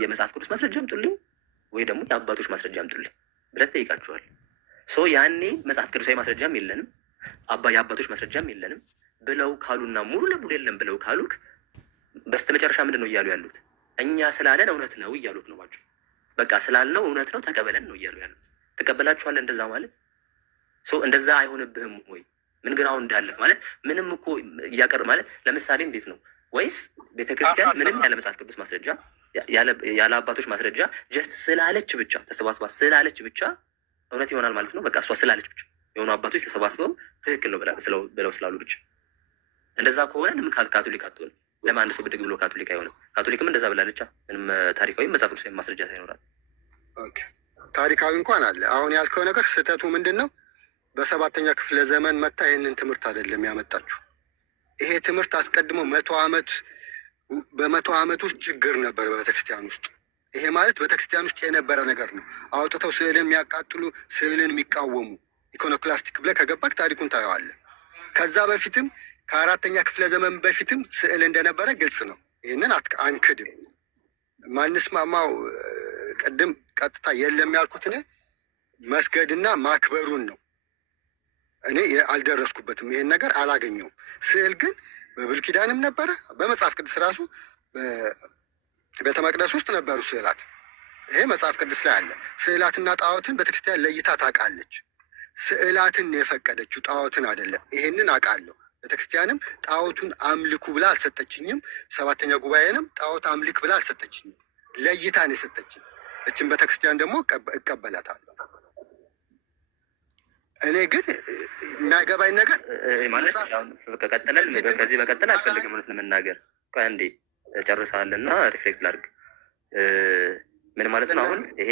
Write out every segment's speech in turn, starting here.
የመጽሐፍ ቅዱስ ማስረጃ አምጡልኝ ወይ ደግሞ የአባቶች ማስረጃ አምጡልኝ ብለህ ትጠይቃቸዋል። ያኔ መጽሐፍ ቅዱሳዊ ማስረጃም የለንም የአባቶች ማስረጃም የለንም ብለው ካሉና ሙሉ ለሙሉ የለም ብለው ካሉክ በስተመጨረሻ ምንድን ነው እያሉ ያሉት? እኛ ስላለን እውነት ነው እያሉት ነው። በቃ ስላልነው እውነት ነው ተቀበለን ነው እያሉ ያሉት። ትቀበላችኋለህ እንደዛ ማለት? እንደዛ አይሆንብህም ወይ? ምን ግን አሁን እንዳለህ ማለት ምንም እኮ እያቀር ማለት ለምሳሌ እንዴት ነው? ወይስ ቤተክርስቲያን ምንም ያለ መጽሐፍ ቅዱስ ማስረጃ ያለ አባቶች ማስረጃ ጀስት ስላለች ብቻ ተሰባስባ ስላለች ብቻ እውነት ይሆናል ማለት ነው? በቃ እሷ ስላለች ብቻ የሆኑ አባቶች ተሰባስበው ትክክል ነው ብለው ስላሉ ብቻ እንደዛ ከሆነ ለምን ካቶሊክ አትሆንም? ለምን አንድ ሰው ብድግ ብሎ ካቶሊክ አይሆንም? ካቶሊክም እንደዛ ብላለች። ምንም ታሪካዊ መጽሐፍ ቅዱስ ማስረጃ ሳይኖራት ታሪካዊ እንኳን አለ። አሁን ያልከው ነገር ስህተቱ ምንድን ነው? በ7ኛ ክፍለ ዘመን መታ ይህንን ትምህርት አይደለም ያመጣችሁ። ይሄ ትምህርት አስቀድሞ በ100 ዓመት ውስጥ ችግር ነበር በቤተክርስቲያን ውስጥ። ይሄ ማለት ቤተክርስቲያን ውስጥ የነበረ ነገር ነው። አውጥተው ስዕልን የሚያቃጥሉ ስዕልን የሚቃወሙ ኢኮኖክላስቲክ ብለህ ከገባክ ታሪኩን ታየዋለህ። ከዛ በፊትም ከ4ኛ ክፍለ ዘመን በፊትም ስዕል እንደነበረ ግልጽ ነው። ይህንን አንክድም። ማንስማማው ቅድም ቀጥታ የለም ያልኩት እኔ መስገድና ማክበሩን ነው። እኔ አልደረስኩበትም፣ ይሄን ነገር አላገኘውም። ስዕል ግን በብሉይ ኪዳንም ነበረ፣ በመጽሐፍ ቅዱስ ራሱ ቤተ መቅደስ ውስጥ ነበሩ ስዕላት። ይሄ መጽሐፍ ቅዱስ ላይ አለ። ስዕላትና ጣዖትን ቤተክርስቲያን ለይታ ታውቃለች። ስዕላትን የፈቀደችው ጣዖትን አይደለም። ይሄንን አውቃለሁ። ቤተክርስቲያንም ጣዖቱን አምልኩ ብላ አልሰጠችኝም። 7ኛ ጉባኤንም ጣዖት አምልክ ብላ አልሰጠችኝም። ለይታን የሰጠችኝ እችን ቤተክርስቲያን ደግሞ እቀበላታለሁ። እኔ ግን የሚያገባኝ ነገር ማለት ከቀጠለን ከዚህ መቀጠል አልፈልግም። እውነት ለመናገር ከአንዴ ጨርሳልና ሪፍሌክት ላድርግ። ምን ማለት ነው? አሁን ይሄ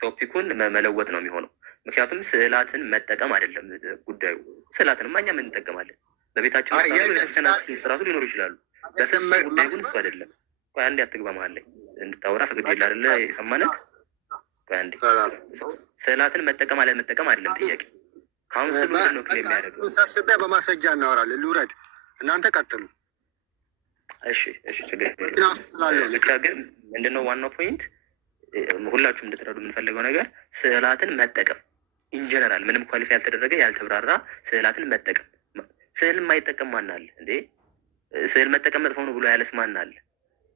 ቶፒኩን መለወጥ ነው የሚሆነው። ምክንያቱም ስዕላትን መጠቀም አይደለም ጉዳዩ። ስዕላትንማ እኛ ምን እንጠቀማለን? በቤታችን ውስጥ ቤተክርስቲያናችን ስርዓቱ ሊኖሩ ይችላሉ። በፍጹም ጉዳይ ግን እሱ አይደለም። ቆይ አንዴ አትግባ መሀል ላይ እንድታወራ ፈቅድ ይል አይደለ የሰማነህ? ቆይ አንዴ ስዕላትን መጠቀም አለመጠቀም አይደለም ጥያቄ። ካውንስሉ ምንድን ነው ክሌም የሚያደርገው? ሰብስቤ በማስረጃ እናወራለን። ልውረድ፣ እናንተ ቀጥሉ። እሺ ችግር ብቻ ግን ምንድነው ዋናው ፖይንት ሁላችሁም እንድትረዱ የምንፈልገው ነገር ስዕላትን መጠቀም ኢንጀነራል ምንም ኳሊፋይ ያልተደረገ ያልተብራራ ስዕላትን መጠቀም። ስዕል የማይጠቀም ማን አለ እንዴ? ስዕል መጠቀም መጥፎ ነው ብሎ ያለስ ማን አለ?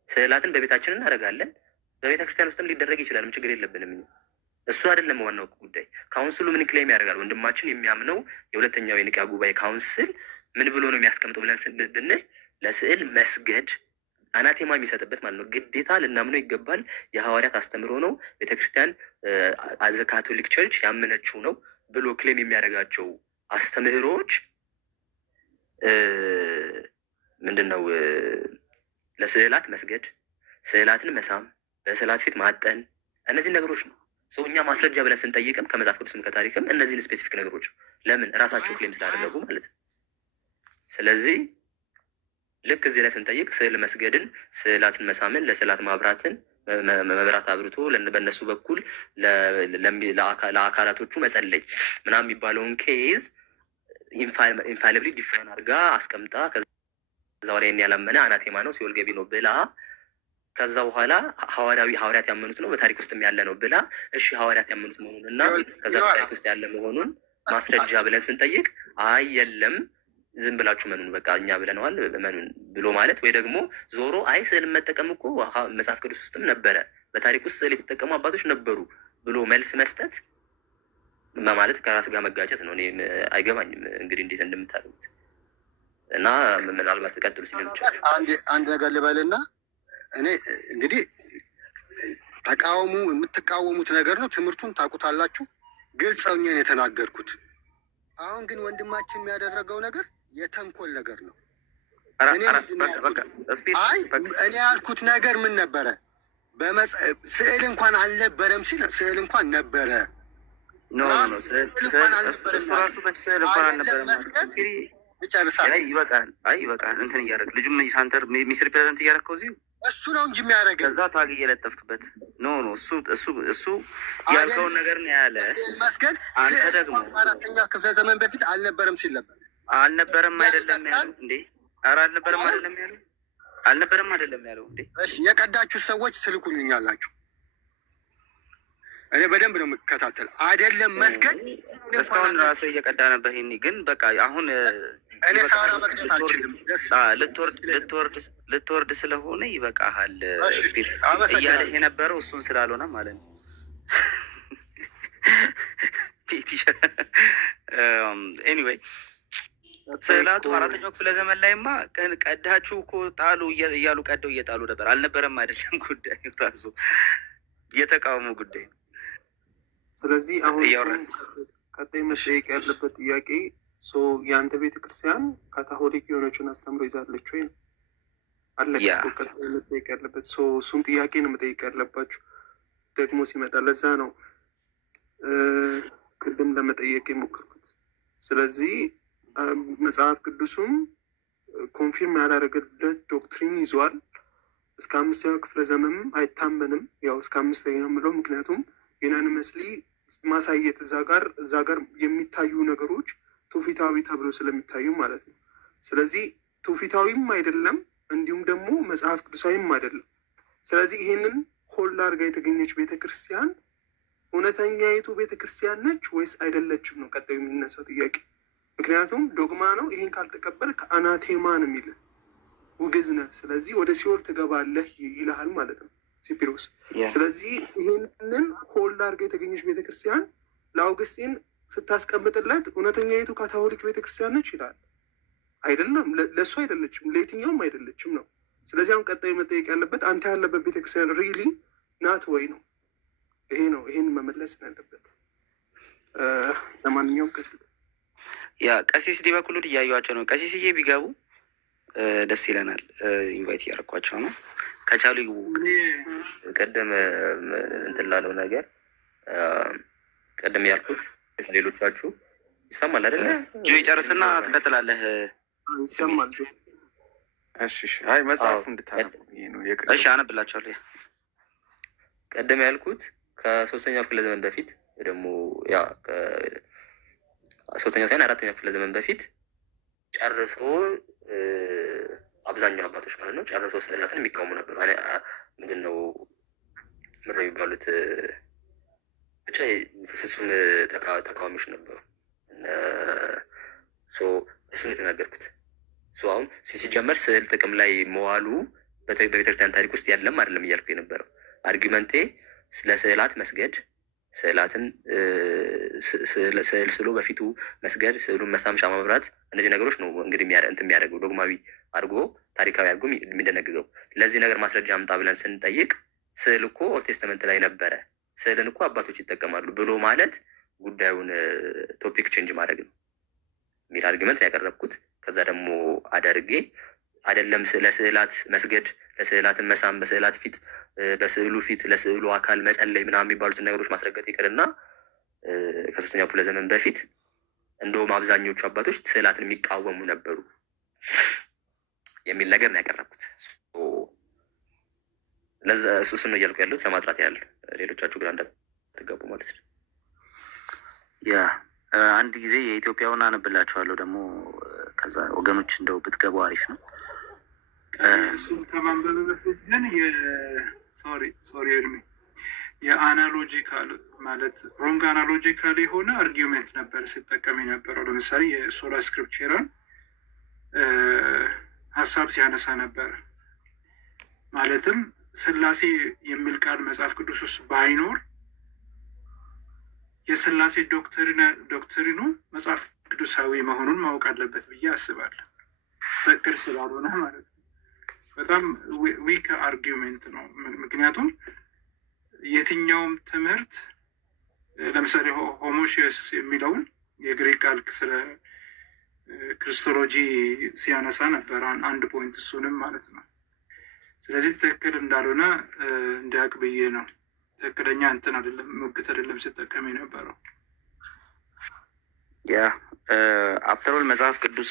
ስዕላትን በቤታችን እናደርጋለን። በቤተ ክርስቲያን ውስጥም ሊደረግ ይችላል። ችግር የለብንም። እሱ አይደለም ዋናው ጉዳይ። ካውንስሉ ምን ክሌም ያደርጋል? ወንድማችን የሚያምነው የሁለተኛው የኒቅያ ጉባኤ ካውንስል ምን ብሎ ነው የሚያስቀምጠው ብለን ብንል ለስዕል መስገድ አናቴማ የሚሰጥበት ማለት ነው። ግዴታ ልናምነው ይገባል። የሐዋርያት አስተምሮ ነው። ቤተክርስቲያን አዘ ካቶሊክ ቸርች ያመነችው ነው ብሎ ክሌም የሚያደርጋቸው አስተምህሮዎች ምንድን ነው? ለስዕላት መስገድ፣ ስዕላትን መሳም፣ በስዕላት ፊት ማጠን፣ እነዚህ ነገሮች ነው። እኛ ማስረጃ ብለን ስንጠይቅም ከመጽሐፍ ቅዱስም ከታሪክም እነዚህን ስፔሲፊክ ነገሮች ለምን እራሳቸው ክሌም ስላደረጉ ማለት ነው። ስለዚህ ልክ እዚህ ላይ ስንጠይቅ ስዕል መስገድን፣ ስዕላትን መሳምን፣ ለስዕላት ማብራትን መብራት አብርቶ በእነሱ በኩል ለአካላቶቹ መጸለይ ምናምን የሚባለውን ኬዝ ኢንፋሊብሊ ዲፋይን አድርጋ አስቀምጣ ከዛ በኋላ ያላመነ አናቴማ ነው ሲኦል ገቢ ነው ብላ ከዛ በኋላ ሐዋርያት ያመኑት ነው በታሪክ ውስጥ ያለ ነው ብላ እሺ ሐዋርያት ያመኑት መሆኑን እና ከዛ በታሪክ ውስጥ ያለ መሆኑን ማስረጃ ብለን ስንጠይቅ አይ የለም ዝም ብላችሁ መኑን በቃ እኛ ብለነዋል መኑን ብሎ ማለት ወይ ደግሞ ዞሮ አይ ስዕል መጠቀም እኮ መጽሐፍ ቅዱስ ውስጥም ነበረ በታሪክ ውስጥ ስዕል የተጠቀሙ አባቶች ነበሩ ብሎ መልስ መስጠት ማለት ከራስ ጋር መጋጨት ነው። እኔ አይገባኝም እንግዲህ እንዴት እንደምታደርጉት እና ምናልባት ቀጥሉ ሲለች አንድ ነገር ልበልና እኔ እንግዲህ የምትቃወሙት ነገር ነው። ትምህርቱን ታውቁታላችሁ። ግልጽ ነው የተናገርኩት። አሁን ግን ወንድማችን የሚያደረገው ነገር የተንኮል ነገር ነው። እኔ ያልኩት ነገር ምን ነበረ? ስዕል እንኳን አልነበረም ሲል ስዕል እንኳን ነበረ። ይበቃል። እንትን እያደረግ ልጁም ሳንተር ሚስር ፕሬዘንት እያደረግከው እዚሁ እሱ ነው እንጂ የሚያደርገው ከዛ ታግ እየለጠፍክበት እሱ ያልከውን ነገር ነው ያለ መስገድ። አንተ ደግሞ 4ኛ ክፍለ ዘመን በፊት አልነበረም ሲል ነበር። አልነበረም አይደለም ያሉ እንዴ? ኧረ አልነበረም አይደለም ያሉ አልነበረም አይደለም ያለው እንዴ? እሺ የቀዳችሁ ሰዎች ትልኩልኛላችሁ። እኔ በደንብ ነው የምከታተል። አይደለም መስገድ እስካሁን ራስህ እየቀዳ ነበር። ይሄኔ ግን በቃ አሁን እኔ ሳራ መቅደት አልችልም። ልትወርድ ስለሆነ ይበቃሃል እያለህ የነበረው እሱን ስላልሆነ ማለት ነው። ኤኒዌይ ስዕላቱ 4ኛው ክፍለ ዘመን ላይማ ቀዳችሁ እኮ ጣሉ እያሉ ቀደው እየጣሉ ነበር። አልነበረም አይደለም? ጉዳይ ራሱ የተቃውሞ ጉዳይ ነው። ስለዚህ አሁን ቀጣይ መጠየቅ ያለበት ጥያቄ የአንተ ቤተክርስቲያን ካቶሊክ የሆነችን አስተምሮ ይዛለች ወይ ነው አለ። ቀጣይ መጠየቅ ያለበት እሱን ጥያቄ ነው መጠየቅ ያለባችሁ ደግሞ ሲመጣ። ለዛ ነው ቅድም ለመጠየቅ የሞከርኩት። ስለዚህ መጽሐፍ ቅዱሱም ኮንፊርም ያላረገለት ዶክትሪን ይዟል። እስከ 5ኛው ክፍለ ዘመንም አይታመንም። ያው እስከ 5ኛ ምለው ምክንያቱም ዩናኒመስሊ ማሳየት እዛ ጋር የሚታዩ ነገሮች ትውፊታዊ ተብሎ ስለሚታዩ ማለት ነው። ስለዚህ ትውፊታዊም አይደለም እንዲሁም ደግሞ መጽሐፍ ቅዱሳዊም አይደለም። ስለዚህ ይሄንን ሆልድ አድርጋ የተገኘች ቤተክርስቲያን እውነተኛይቱ ቤተክርስቲያን ነች ወይስ አይደለችም ነው ቀጣዩ የሚነሳው ጥያቄ። ምክንያቱም ዶግማ ነው። ይህን ካልተቀበል ከአናቴማ ነው የሚል ውግዝ ነህ፣ ስለዚህ ወደ ሲኦል ትገባለህ ይልሃል ማለት ነው ሲፒሮስ። ስለዚህ ይህንን ሆልድ አድርጋ የተገኘች ቤተክርስቲያን ለአውግስቲን ስታስቀምጥለት እውነተኛይቱ ካቶሊክ ቤተክርስቲያን ነች ይላል። አይደለም፣ ለእሱ አይደለችም፣ ለየትኛውም አይደለችም ነው። ስለዚህ አሁን ቀጣዩ መጠየቅ ያለበት አንተ ያለበት ቤተክርስቲያን ሪሊ ናት ወይ ነው። ይሄ ነው፣ ይሄን መመለስ ያለበት። ለማንኛውም ቀሲስ ዲበኩሉን እያዩዋቸው ነው። ቀሲስዬ ቢገቡ ደስ ይለናል። ኢንቫይት እያደረኳቸው ነው። ከቻሉ ይግቡ። ቀደም እንትን ላለው ነገር ቀደም ያልኩት ሌሎቻችሁ ይሰማል አይደለ? ጆ ይጨርስና ትቀጥላለህ። ይሰማል ጆ? እሺ አይ መጽሐፉ እንድታነቡ ነው። እሺ አነብላችኋለሁ። ቀደም ያልኩት ከ3ኛው ክፍለ ዘመን በፊት ደግሞ ያ ከ3ኛው ሳይሆን 4ኛው ክፍለ ዘመን በፊት ጨርሶ አብዛኛው አባቶች ማለት ነው ጨርሶ ስዕላትን የሚቃወሙ ነበሩ። ምንድን ነው የሚባሉት? ብቻ ፍጹም ተቃዋሚዎች ነበሩ። እሱን የተናገርኩት አሁን ሲጀመር ስዕል ጥቅም ላይ መዋሉ በቤተክርስቲያን ታሪክ ውስጥ ያለም አይደለም እያልኩ የነበረው አርጊመንቴ ስለ ስዕላት መስገድ፣ ስዕላትን ስዕል ስሎ በፊቱ መስገድ፣ ስዕሉን መሳም፣ ሻማ መብራት፣ እነዚህ ነገሮች ነው እንግዲህ እንትን የሚያደርገው ዶግማዊ አድርጎ ታሪካዊ አድርጎ የሚደነግገው። ለዚህ ነገር ማስረጃ አምጣ ብለን ስንጠይቅ ስዕል እኮ ኦልድ ቴስተመንት ላይ ነበረ፣ ስዕልን እኮ አባቶች ይጠቀማሉ ብሎ ማለት ጉዳዩን ቶፒክ ቼንጅ ማድረግ ነው የሚል አርጊመንት ያቀረብኩት። ከዛ ደግሞ አደርጌ አይደለም ለስዕላት መስገድ፣ ለስዕላትን መሳም፣ በስዕላት ፊት በስዕሉ ፊት ለስዕሉ አካል መጸለይ ምናምን የሚባሉትን ነገሮች ማስረገጥ ይቅርና ከ3ኛው ክፍለ ዘመን በፊት እንደውም አብዛኞቹ አባቶች ስዕላትን የሚቃወሙ ነበሩ የሚል ነገር ነው ያቀረብኩት። እሱን ነው እያልኩ ያሉት ለማጥራት ያህል፣ ሌሎቻችሁ ግራ እንዳትጋቡ ማለት ነው። አንድ ጊዜ የኢትዮጵያውን አነብላችኋለሁ ደግሞ ከዛ ወገኖች እንደው ብትገቡ አሪፍ ነው። እሱም ከማንበብ በፊት ግን ሶሪ እድሜ የአናሎጂካል ማለት ሮንግ አናሎጂካል የሆነ አርጊመንት ነበር ስጠቀም የነበረው። ለምሳሌ የሶላ ስክሪፕቸርን ሀሳብ ሲያነሳ ነበር። ማለትም ስላሴ የሚል ቃል መጽሐፍ ቅዱስ ውስጥ ባይኖር የስላሴ ዶክትሪኑ መጽሐፍ ቅዱሳዊ መሆኑን ማወቅ አለበት ብዬ አስባለሁ። ፍቅር ስላልሆነ ማለት ነው። በጣም ዊክ አርጊመንት ነው። ምክንያቱም የትኛውም ትምህርት ለምሳሌ ሆሞሺየስ የሚለውን የግሪክ ቃል ስለ ክርስቶሎጂ ሲያነሳ ነበር አንድ ፖይንት፣ እሱንም ማለት ነው። ስለዚህ ትክክል እንዳልሆነ እንዲያውቅ ብዬ ነው። ትክክለኛ እንትን አይደለም፣ ሙግት አይደለም ስጠቀም የነበረው። አፍተሮል መጽሐፍ ቅዱስ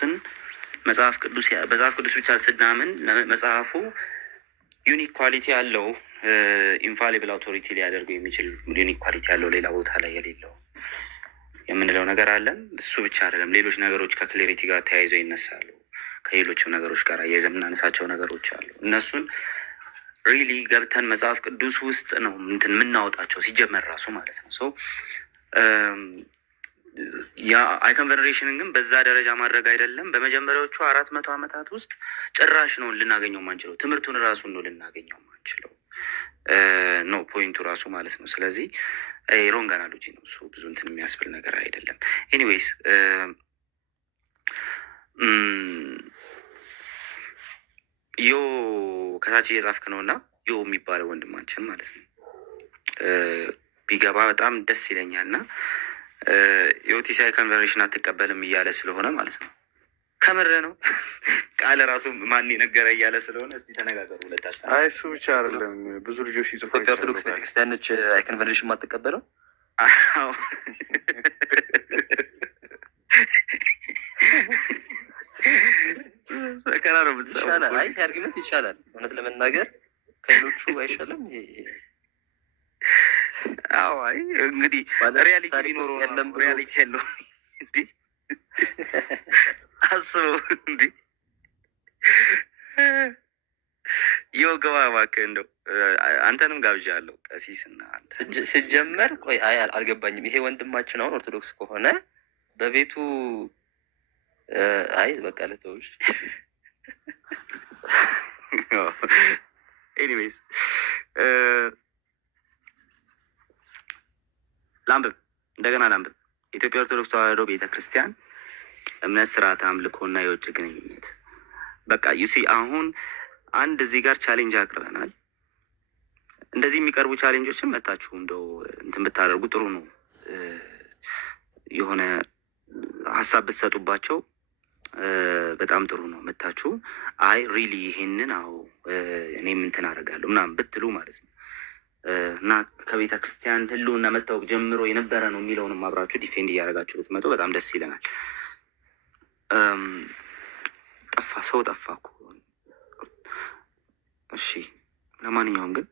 ብቻ ስናምን መጽሐፉ ዩኒክ ኳሊቲ ያለው ኢንፋሊብል አውቶሪቲ ሊያደርገው የሚችል ዩኒክ ኳሊቲ ያለው ሌላ ቦታ ላይ የሌለው የምንለው ነገር አለን። እሱ ብቻ አይደለም፣ ሌሎች ነገሮች ከክሌሪቲ ጋር ተያይዘው ይነሳሉ። ከሌሎችም ነገሮች ጋር የምናነሳቸው ነገሮች አሉ። እነሱን ሪሊ ገብተን መጽሐፍ ቅዱስ ውስጥ ነው እንትን የምናወጣቸው ሲጀመር ራሱ ማለት ነው። ሶ የአይከን ቬኔሬሽንን ግን በዛ ደረጃ ማድረግ አይደለም። በመጀመሪያዎቹ 400 ዓመታት ውስጥ ጭራሽ ነው ልናገኘው ማንችለው፣ ትምህርቱን ራሱን ነው ልናገኘው ማንችለው ነው ፖይንቱ ራሱ ማለት ነው። ስለዚህ ሮንግ አናሎጂ ነው እሱ፣ ብዙ እንትን የሚያስብል ነገር አይደለም። ኤኒዌይስ ዮ ከታች እየጻፍክ ነው እና ዮ የሚባለው ወንድማችን ማለት ነው ቢገባ በጣም ደስ ይለኛል። እና የኦቲሲአይ ኮንቨርሽን አትቀበልም እያለ ስለሆነ ማለት ነው። ከምር ነው ቃል ራሱ ማን ነገረ እያለ ስለሆነ እስቲ ተነጋገሩ ሁለታችን። አይ እሱ ብቻ አይደለም ብዙ ልጆች ሲጽፉ ኢትዮጵያ ኦርቶዶክስ ቤተክርስቲያን ነች አይ ኮንቨርሽን የማትቀበለው። ሰከራ ነው ይሻላል። አይ አርጊመንት ይሻላል እውነት ለመናገር ከሌሎቹ አይሻልም ይሄ። አዎ አይ እንግዲህ ሪያሊቲ ቢኖረው ነው ሪያሊቲ ያለው እንዴ አስበው እንዴ ይወገባ እባክህ እንደው አንተንም ጋብዣለሁ ቀሲስና ስጀመር ቆይ አይ አልገባኝም። ይሄ ወንድማችን አሁን ኦርቶዶክስ ከሆነ በቤቱ አይ በቃ ለተውሽ። ኤኒዌይስ ላንብብ እንደገና ላንብብ። የኢትዮጵያ ኦርቶዶክስ ተዋሕዶ ቤተ ክርስቲያን እምነት፣ ስርዓት፣ አምልኮና የውጭ ግንኙነት። በቃ ዩሲ አሁን አንድ እዚህ ጋር ቻሌንጅ አቅርበናል። እንደዚህ የሚቀርቡ ቻሌንጆችን መታችሁ እንደው እንትን ብታደርጉ ጥሩ ነው። የሆነ ሀሳብ ብትሰጡባቸው በጣም ጥሩ ነው። መታችሁ አይ ሪሊ ይሄንን አዎ እኔም እንትን አደርጋለሁ ምናምን ብትሉ ማለት ነው እና ከቤተ ክርስቲያን ህልውና መታወቅ ጀምሮ የነበረ ነው የሚለውንም አብራችሁ ዲፌንድ እያደረጋችሁ ብትመጡ በጣም ደስ ይለናል። ጠፋ ሰው ጠፋ እኮ። እሺ ለማንኛውም ግን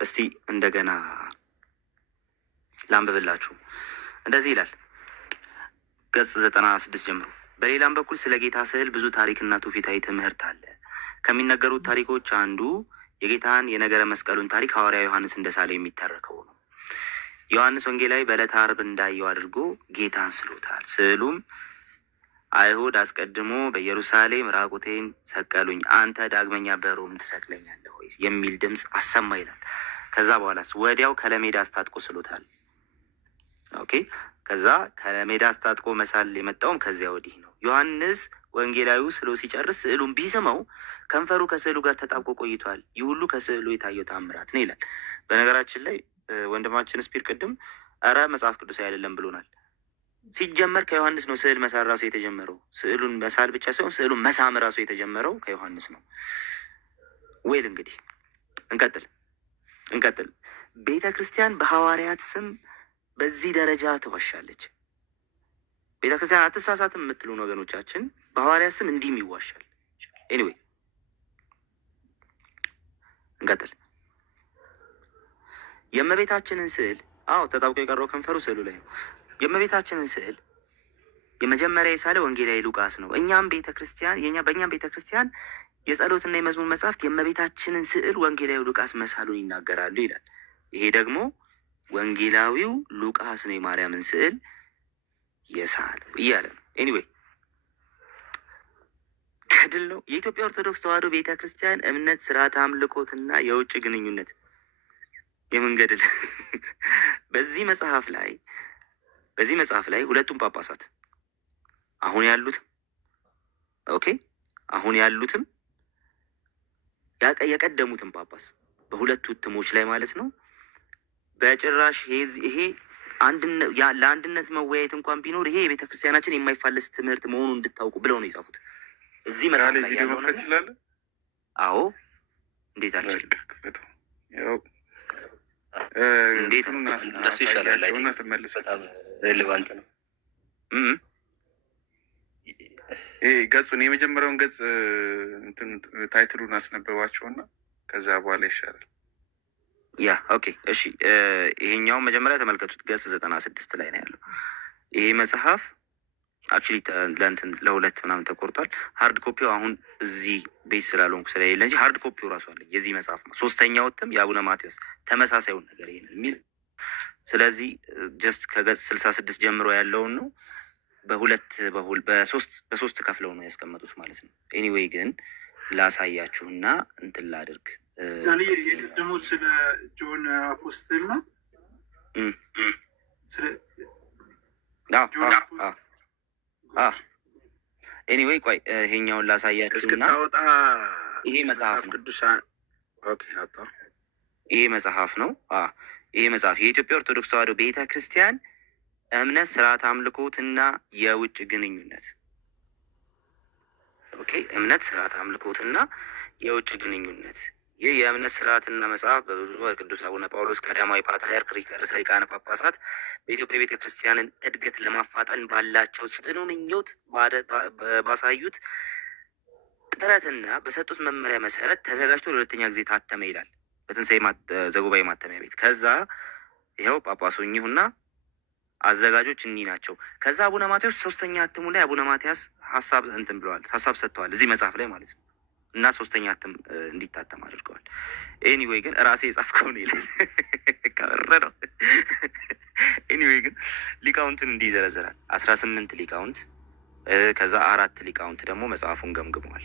እስቲ እንደገና ላንብብላችሁ። እንደዚህ ይላል ገጽ 96 ጀምሮ። በሌላም በኩል ስለ ጌታ ስዕል ብዙ ታሪክና ትውፊታዊ ትምህርት አለ። ከሚነገሩት ታሪኮች አንዱ የጌታን የነገረ መስቀሉን ታሪክ ሐዋርያው ዮሐንስ እንደሳለ የሚተረከው ነው። ዮሐንስ ወንጌላዊ በዕለተ ዓርብ እንዳየው አድርጎ ጌታን ስሎታል። ስዕሉም አይሁድ አስቀድሞ በኢየሩሳሌም ራቁቴን ሰቀሉኝ፣ አንተ ዳግመኛ በሮም ትሰቅለኛለህ ወይ የሚል ድምፅ አሰማ ይላል። ከዛ በኋላስ ወዲያው ከለሜዳ አስታጥቆ ስሎታል። ኦኬ ከዛ ከለሜዳ አስታጥቆ መሳል የመጣውም ከዚያ ወዲህ ነው። ዮሐንስ ወንጌላዊው ስሎ ሲጨርስ ስዕሉን ቢስመው ከንፈሩ ከስዕሉ ጋር ተጣብቆ ቆይቷል። ይህ ሁሉ ከስዕሉ የታየው ታምራት ነው ይላል። በነገራችን ላይ ወንድማችን ስፒር ቅድም ኧረ መጽሐፍ ቅዱሳዊ አይደለም ብሎናል። ሲጀመር ከዮሐንስ ነው ስዕል መሳል ራሱ የተጀመረው። ስዕሉን መሳል ብቻ ሳይሆን ስዕሉን መሳም ራሱ የተጀመረው ከዮሐንስ ነው። ወይል እንግዲህ እንቀጥል። ቤተ ክርስቲያን በሐዋርያት ስም በዚህ ደረጃ ትዋሻለች። ቤተ ክርስቲያን አትሳሳትም የምትሉን ወገኖቻችን በሐዋርያት ስም እንዲህም ይዋሻል። ኤኒዌይ እንቀጥል። የእመቤታችንን ስዕል ተጣብቆ የቀረው ከንፈሩ ስዕሉ ላይ ነው። የእመቤታችንን ስዕል የመጀመሪያ የሳለ ወንጌላዊ ሉቃስ ነው። በእኛም ቤተ ክርስቲያን የጸሎትና የመዝሙር መጽሐፍት የእመቤታችንን ስዕል ወንጌላዊ ሉቃስ መሳሉን ይናገራሉ ይላል። ይሄ ደግሞ ወንጌላዊው ሉቃስ ነው የማርያምን ስዕል የሳለው እያለ ነው። ኤኒዌይ ገድል ነው። የኢትዮጵያ ኦርቶዶክስ ተዋሕዶ ቤተ ክርስቲያን እምነት፣ ስርዓት፣ አምልኮትና የውጭ ግንኙነት የምን ገድል? በዚህ መጽሐፍ ላይ ሁለቱም ጳጳሳት አሁን ያሉትም የቀደሙትን ጳጳስ በሁለቱ እትሞች ላይ ማለት ነው በጭራሽ ይሄ ለአንድነት መወያየት እንኳን ቢኖር ይሄ የቤተ ክርስቲያናችን የማይፋለስ ትምህርት መሆኑን እንድታውቁ ብለው ነው የጻፉት። እዚህ መጽሐፍ ላይ ያለው ነገር ይችላል። አዎ እንዴት አልችልም? እንዴት እነሱ ይሻላል ላይ በጣም ሬሌቫንት ነው። ገጹን የመጀመሪያውን ገጽ ታይትሉን አስነበባቸውና ከዛ በኋላ ይሻላል። ኦኬ እሺ፣ ይሄኛውን መጀመሪያ ተመልከቱት። ገጽ 96 ላይ ነው ያለው። ይሄ መጽሐፍ አክቹዋሊ ለእንትን ለሁለት ምናምን ተቆርጧል። ሀርድ ኮፒው አሁን እዚህ ቤት ስላልሆንኩ ስለሌለ እንጂ ሀርድ ኮፒው ራሱ አለኝ የዚህ መጽሐፍ ነው። 3ኛው እትም የአቡነ ማቴዎስ ተመሳሳዩን ነገር ይሄን የሚል ስለዚህ ጀስት ከገጽ 66 ጀምሮ ያለውን ነው በሶስት ከፍለው ነው ያስቀመጡት ማለት ነው። ኤኒዌይ ግን ላሳያችሁና እንትን ላድርግ። የቀደሙት ስለ ጆን አፖስትል ነው። ኤኒዌይ ቆይ ይሄኛውን ላሳያችሁና ይሄ መጽሐፍ ነው። ይሄ መጽሐፍ ነው። ይሄ መጽሐፍ የኢትዮጵያ ኦርቶዶክስ ተዋሕዶ ቤተ ክርስቲያን እምነት፣ ስርዓት አምልኮት እና የውጭ ግንኙነት። ኦኬ፣ እምነት፣ ስርዓት አምልኮት እና የውጭ ግንኙነት። ይህ የእምነት ስርዓትና መጽሐፍ በብፁዕ ወቅዱስ አቡነ ጳውሎስ ቀዳማዊ ፓትርያርክ ርዕሰ ሊቃነ ጳጳሳት በኢትዮጵያ ቤተ ክርስቲያንን እድገት ለማፋጠን ባላቸው ጽኑ ምኞት ባሳዩት ጥረትና በሰጡት መመሪያ መሰረት ተዘጋጅቶ ለሁለተኛ ጊዜ ታተመ ይላል በትንሣኤ ዘጉባኤ ማተሚያ ቤት። ከዛ ይኸው ጳጳሱ እኚሁና አዘጋጆች እኒህ ናቸው። ከዛ አቡነ ማቴዎስ 3ኛ እትሙ ላይ አቡነ ማትያስ ሀሳብ እንትን ብለዋል፣ ሀሳብ ሰጥተዋል እዚህ መጽሐፍ ላይ ማለት ነው። እና 3ኛ እትም እንዲታተም አድርገዋል። ኤኒዌይ ግን ራሴ የጻፍከው ነው ይላል ከበረ ነው። ኤኒዌይ ግን ሊቃውንትን እንዲህ ይዘረዝራል። 18 ሊቃውንት ከዛ 4 ሊቃውንት ደግሞ መጽሐፉን ገምግመዋል።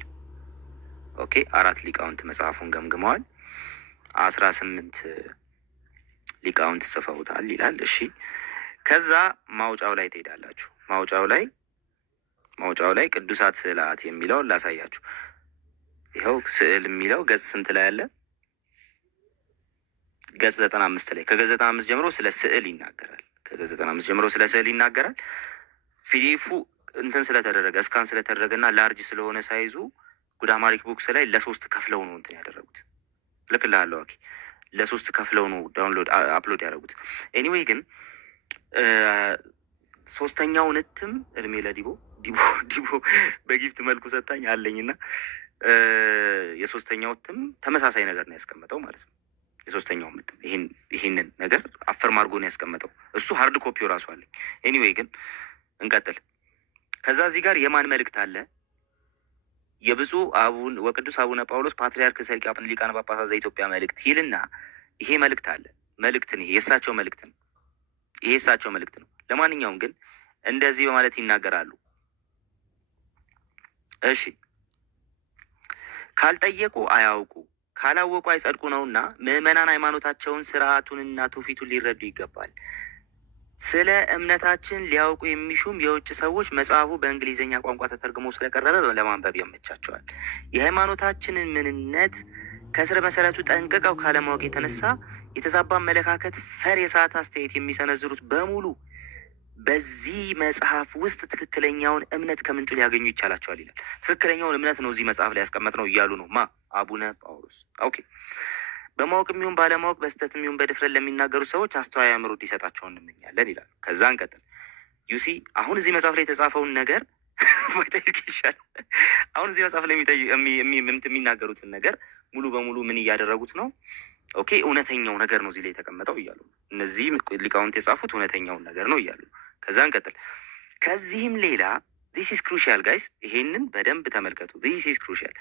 ኦኬ 4 ሊቃውንት መጽሐፉን ገምግመዋል። 18 ሊቃውንት ጽፈውታል ይላል። እሺ ከዛ ማውጫው ላይ ትሄዳላችሁ። ማውጫው ላይ ቅዱሳት ስዕላት የሚለውን ላሳያችሁ። ይኸው ስዕል የሚለው ገጽ ስንት ላይ አለ? ገጽ 95 ላይ። ከገጽ 95 ጀምሮ ስለ ስዕል ይናገራል። ፒዲኤፉ እንትን ስለተደረገ እስካን ስለተደረገና ላርጅ ስለሆነ ሳይዙ ጉድ አማሪክ ቡክስ ላይ ለ3 ከፍለው ነው እንትን ያደረጉት። ልክልሃለሁ። ኦኬ ለ3 ከፍለው ነው ዳውንሎድ አፕሎድ ያደረጉት። ኤኒዌይ ግን 3ኛውን እትም እድሜ ለዲቦ በጊፍት መልኩ ሰጣኝ አለኝና የ3ኛው እትም ተመሳሳይ ነገር ነው ያስቀመጠው ማለት ነው። የ3ኛው እትም ይህንን ነገር አፈርም አድርጎ ነው ያስቀመጠው። እሱ ሀርድ ኮፒው ራሱ አለኝ። ኤኒዌይ ግን እንቀጥል። ከዛ እዚህ ጋር የማን መልእክት አለ? የብፁዕ ወቅዱስ አቡነ ጳውሎስ ፓትርያርክ ርዕሰ ሊቃነ ጳጳሳት ዘኢትዮጵያ መልእክት ይልና ይሄ መልእክት አለ። መልእክትን ይሄ የእሳቸው መልእክት ነው። ይሄ የእሳቸው መልእክት ነው። ለማንኛውም ግን እንደዚህ በማለት ይናገራሉ። እሺ ካልጠየቁ አያውቁ፣ ካላወቁ አይጸድቁ ነውና ምዕመናን ሃይማኖታቸውን፣ ስርዓቱንና ትውፊቱን ሊረዱ ይገባል። ስለ እምነታችን ሊያውቁ የሚሹም የውጭ ሰዎች መጽሐፉ በእንግሊዝኛ ቋንቋ ተተርግሞ ስለቀረበ ለማንበብ ያመቻቸዋል። የሃይማኖታችንን ምንነት ከስረ መሰረቱ ጠንቅቀው ካለማወቅ የተነሳ የተዛባ አመለካከት፣ ፈር የሰዓት አስተያየት የሚሰነዝሩት በሙሉ በዚህ መጽሐፍ ውስጥ ትክክለኛውን እምነት ከምንጩ ሊያገኙ ይቻላቸዋል ይላል። ትክክለኛውን እምነት ነው እዚህ መጽሐፍ ላይ ያስቀመጥ ነው እያሉ ነው አቡነ ጳውሎስ። ኦኬ በማወቅ የሚሆን ባለማወቅ፣ በስተት የሚሆን በድፍረት ለሚናገሩ ሰዎች አስተዋይ አእምሮ እንዲሰጣቸው እንመኛለን ይላሉ። ከዛ እንቀጥል። ዩሲ አሁን እዚህ መጽሐፍ ላይ የተጻፈውን ነገር ባይጠይቅ ይሻላል። አሁን እዚህ መጽሐፍ ላይ የሚናገሩትን ነገር ሙሉ በሙሉ ምን እያደረጉት ነው? ኦኬ እውነተኛው ነገር ነው እዚህ ላይ የተቀመጠው እያሉ እነዚህ ሊቃውንት የጻፉት እውነተኛውን ነገር ነው እያሉ። ከዛ እንቀጥል። ከዚህም ሌላ ዚስ ኢዝ ክሩሻል ጋይስ፣ ይሄንን በደንብ ተመልከቱ። ዚስ ኢዝ ክሩሻል።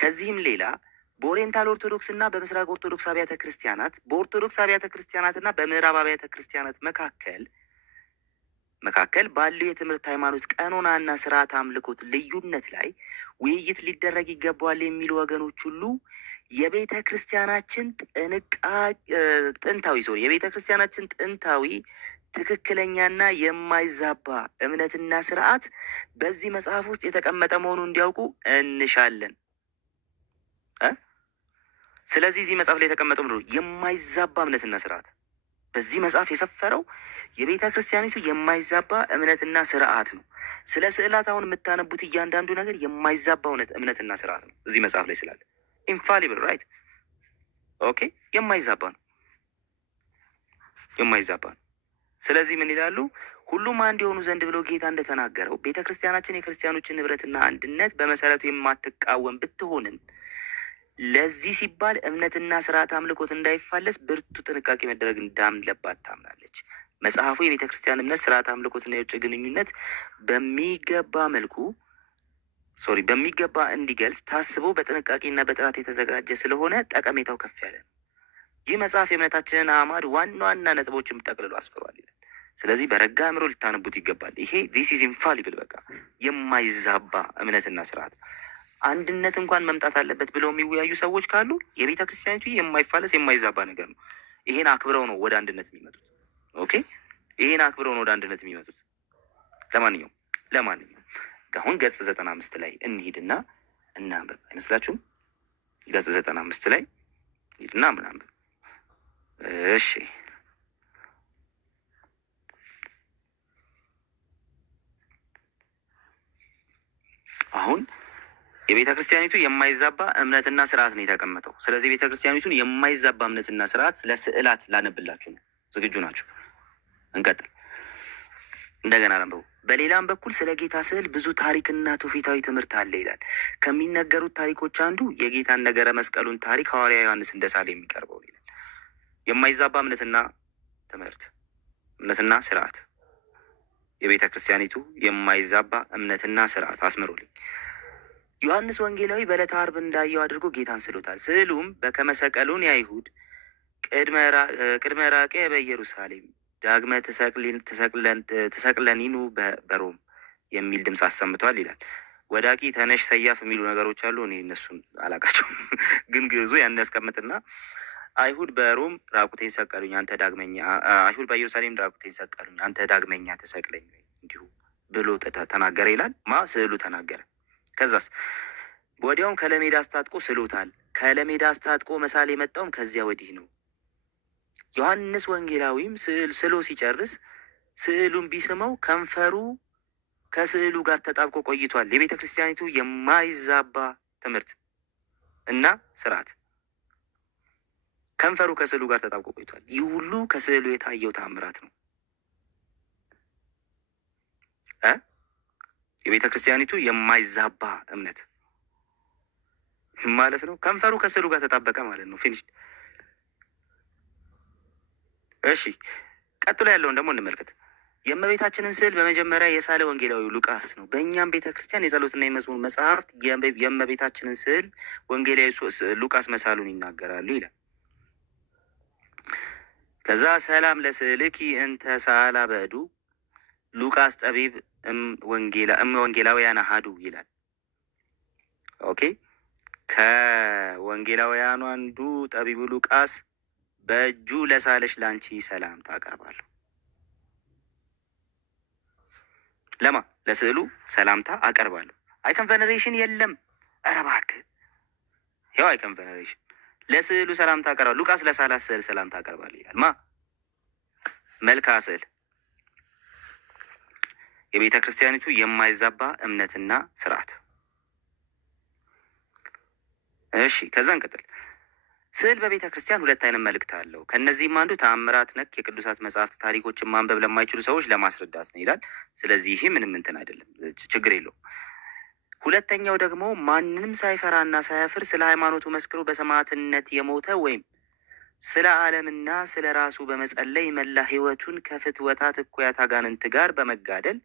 ከዚህም ሌላ በኦሪየንታል ኦርቶዶክስ እና በምስራቅ ኦርቶዶክስ አብያተ ክርስቲያናት፣ በኦርቶዶክስ አብያተ ክርስቲያናት እና በምዕራብ አብያተ ክርስቲያናት መካከል ባለው የትምህርት ሃይማኖት ቀኖና እና ስርዓት አምልኮት ልዩነት ላይ ውይይት ሊደረግ ይገባዋል የሚሉ ወገኖች ሁሉ የቤተ ክርስቲያናችን ጥንታዊ ትክክለኛና የማይዛባ እምነትና ስርዓት በዚህ መጽሐፍ ውስጥ የተቀመጠ መሆኑን እንዲያውቁ እንሻለን። ስለዚህ እዚህ መጽሐፍ ላይ የተቀመጠው ምንድን ነው? የማይዛባ እምነትና ስርዓት። በዚህ መጽሐፍ የሰፈረው የቤተ ክርስቲያኒቱ የማይዛባ እምነትና ስርዓት ነው። ስለ ስዕላት አሁን የምታነቡት እያንዳንዱ ነገር የማይዛባ እምነትና ስርዓት ነው እዚህ መጽሐፍ ላይ ስላለ። ኢንፋሊብል ራይት። ኦኬ የማይዛባ ነው። ስለዚህ ምን ይላሉ? ሁሉም አንድ የሆኑ ዘንድ ብሎ ጌታ እንደተናገረው ቤተ ክርስቲያናችን የክርስቲያኖችን ንብረትና አንድነት በመሰረቱ የማትቃወም ብትሆንም ለዚህ ሲባል እምነትና ስርዓት አምልኮት እንዳይፋለስ ብርቱ ጥንቃቄ መደረግ እንዳለባት ታምናለች። መጽሐፉ የቤተ ክርስቲያን እምነት፣ ስርዓት፣ አምልኮትና የውጭ ግንኙነት በሚገባ እንዲገልጽ ታስቦ በጥንቃቄና በጥራት የተዘጋጀ ስለሆነ ጠቀሜታው ከፍ ያለ ነው። ይህ መጽሐፍ የእምነታችንን አዕማድ ዋና ዋና ነጥቦችን ጠቅልሎ አስፍሯል ይላል። ስለዚህ በረጋ አእምሮ ልታነቡት ይገባል። ይሄ ዚስ ኢዝ ኢንፋሊብል፣ በቃ የማይዛባ እምነትና ስርዓት። አንድነት እንኳን መምጣት አለበት ብለው የሚወያዩ ሰዎች ካሉ የቤተ ክርስቲያኒቱ የማይፋለስ የማይዛባ ነገር ነው። ይሄን አክብረው ነው ወደ አንድነት የሚመጡት። ኦኬ፣ ይሄን አክብረው ነው ወደ አንድነት የሚመጡት። ለማንኛውም አሁን ገጽ 95 ላይ እንሂድና እናንብብ። አይመስላችሁም? ገጽ 95 ላይ ሂድና ምናንብብ። እሺ፣ አሁን የቤተ ክርስቲያኒቱ የማይዛባ እምነትና ስርዓት ነው የተቀመጠው። ስለዚህ ቤተ ክርስቲያኒቱን የማይዛባ እምነትና ስርዓት ለስዕላት ላነብላችሁ ነው። ዝግጁ ናችሁ? እንቀጥል። እንደገና አንብቡ። በሌላም በኩል ስለ ጌታ ስዕል ብዙ ታሪክና ትውፊታዊ ትምህርት አለ ይላል። ከሚነገሩት ታሪኮች አንዱ የጌታን ነገረ መስቀሉን ታሪክ ሐዋርያ ዮሐንስ እንደሳለ የሚቀርበው ይላል። የማይዛባ እምነትና ትምህርት፣ እምነትና ስርዓት፣ የቤተ ክርስቲያኒቱ የማይዛባ እምነትና ስርዓት አስምሮልኝ። ዮሐንስ ወንጌላዊ በዕለተ ዓርብ እንዳየው አድርጎ ጌታን ስሎታል። ስዕሉም በከመ ሰቀሉን የአይሁድ ቅድመ ራቄ በኢየሩሳሌም ዳግመ ተሰቅለኒኑ በሮም የሚል ድምፅ አሰምቷል ይላል። ወዳቂ፣ ተነሽ፣ ሰያፍ የሚሉ ነገሮች አሉ። እኔ እነሱን አላቃቸውም፣ ግን ግዕዙ ያን ያስቀምጥና አይሁድ በሮም ራቁቴን ሰቀሉኝ፣ አንተ ዳግመኛ አይሁድ በኢየሩሳሌም ራቁቴን ሰቀሉኝ፣ አንተ ዳግመኛ ተሰቅለኝ እንዲሁ ብሎ ተናገረ ይላል። ስዕሉ ተናገረ። ከዛስ ወዲያውም ከለሜዳ አስታጥቆ ስሎታል። ከለሜዳ አስታጥቆ መሳል የመጣውም ከዚያ ወዲህ ነው። ዮሐንስ ወንጌላዊም ስሎ ሲጨርስ ስዕሉን ቢስመው ከንፈሩ ከስዕሉ ጋር ተጣብቆ ቆይቷል። የቤተ ክርስቲያኒቱ የማይዛባ ትምህርት እና ስርዓት ከንፈሩ ከስዕሉ ጋር ተጣብቆ ቆይቷል። ይህ ሁሉ ከስዕሉ የታየው ተአምራት ነው። የቤተ ክርስቲያኒቱ የማይዛባ እምነት ማለት ነው። ከንፈሩ ከስዕሉ ጋር ተጣበቀ ማለት ነው። ፊኒሽ። እሺ፣ ቀጥሎ ያለውን ደግሞ እንመልከት። የእመቤታችንን ስዕል በመጀመሪያ የሳለ ወንጌላዊ ሉቃስ ነው። በእኛም ቤተ ክርስቲያን የጸሎትና የመዝሙር መጽሐፍት የእመቤታችንን ስዕል ወንጌላዊ ሉቃስ መሳሉን ይናገራሉ ይላል። ከዛ ሰላም ለስዕልኪ እንተ ሳላ በእዱ ሉቃስ ጠቢብ ወንጌላውያን አሃዱ ይላል። ኦኬ፣ ከወንጌላውያኑ አንዱ ጠቢቡ ሉቃስ በእጁ ለሳለሽ ላንቺ ሰላምታ አቀርባለሁ። ለማ ለስዕሉ ሰላምታ አቀርባለሁ። አይከን ቬነሬሽን የለም። ኧረ እባክህ ይኸው አይከን ቬነሬሽን ለስዕሉ ሰላምታ አቀርባለሁ። ሉቃስ ለሳላት ስዕል ሰላምታ አቀርባለሁ ይላል። መልክዓ ስዕል የቤተ ክርስቲያኒቱ የማይዛባ እምነትና ስርዓት። እሺ፣ ከዛ እንቀጥል። ስዕል በቤተ ክርስቲያን ሁለት አይነት መልእክት አለው። ከእነዚህም አንዱ ተአምራት ነክ የቅዱሳት መጽሐፍት ታሪኮችን ማንበብ ለማይችሉ ሰዎች ለማስረዳት ነው ይላል። ስለዚህ ይህ ምንም እንትን አይደለም፣ ችግር የለውም። ሁለተኛው ደግሞ ማንንም ሳይፈራና ሳያፍር ስለ ሃይማኖቱ መስክሮ በሰማዕትነት የሞተ ወይም ስለ ዓለምና ስለ ራሱ በመጸለይ መላ ሕይወቱን ከፍትወታት እኩያት አጋንንት ጋር በመጋደል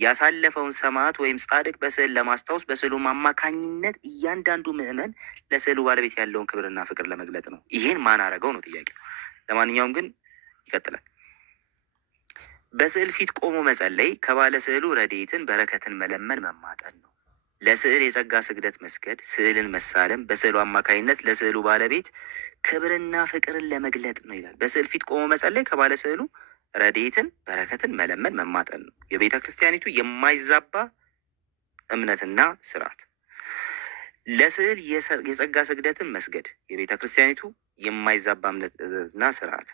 ያሳለፈውን ሰማዕት ወይም ጻድቅ በስዕል ለማስታወስ በስዕሉም አማካኝነት እያንዳንዱ ምዕመን ለስዕሉ ባለቤት ያለውን ክብርና ፍቅር ለመግለጥ ነው። ይሄን ማን አረገው ነው ጥያቄው። ለማንኛውም ግን ይቀጥላል። በስዕል ፊት ቆሞ መጸለይ ከባለ ስዕሉ ረድኤትን በረከትን መለመን መማጠን ነው። ለስዕል የጸጋ ስግደት መስገድ፣ ስዕልን መሳለም በስዕሉ አማካኝነት ለስዕሉ ባለቤት ክብርና ፍቅርን ለመግለጥ ነው ይላል። በስዕል ፊት ቆሞ መጸለይ ከባለ ስዕሉ ረድኤትን በረከትን መለመን መማጠን ነው። የቤተ ክርስቲያኒቱ የማይዛባ እምነትና ስርዓት። ለስዕል የጸጋ ስግደትን መስገድ የቤተ ክርስቲያኒቱ የማይዛባ እምነትና ስርዓት።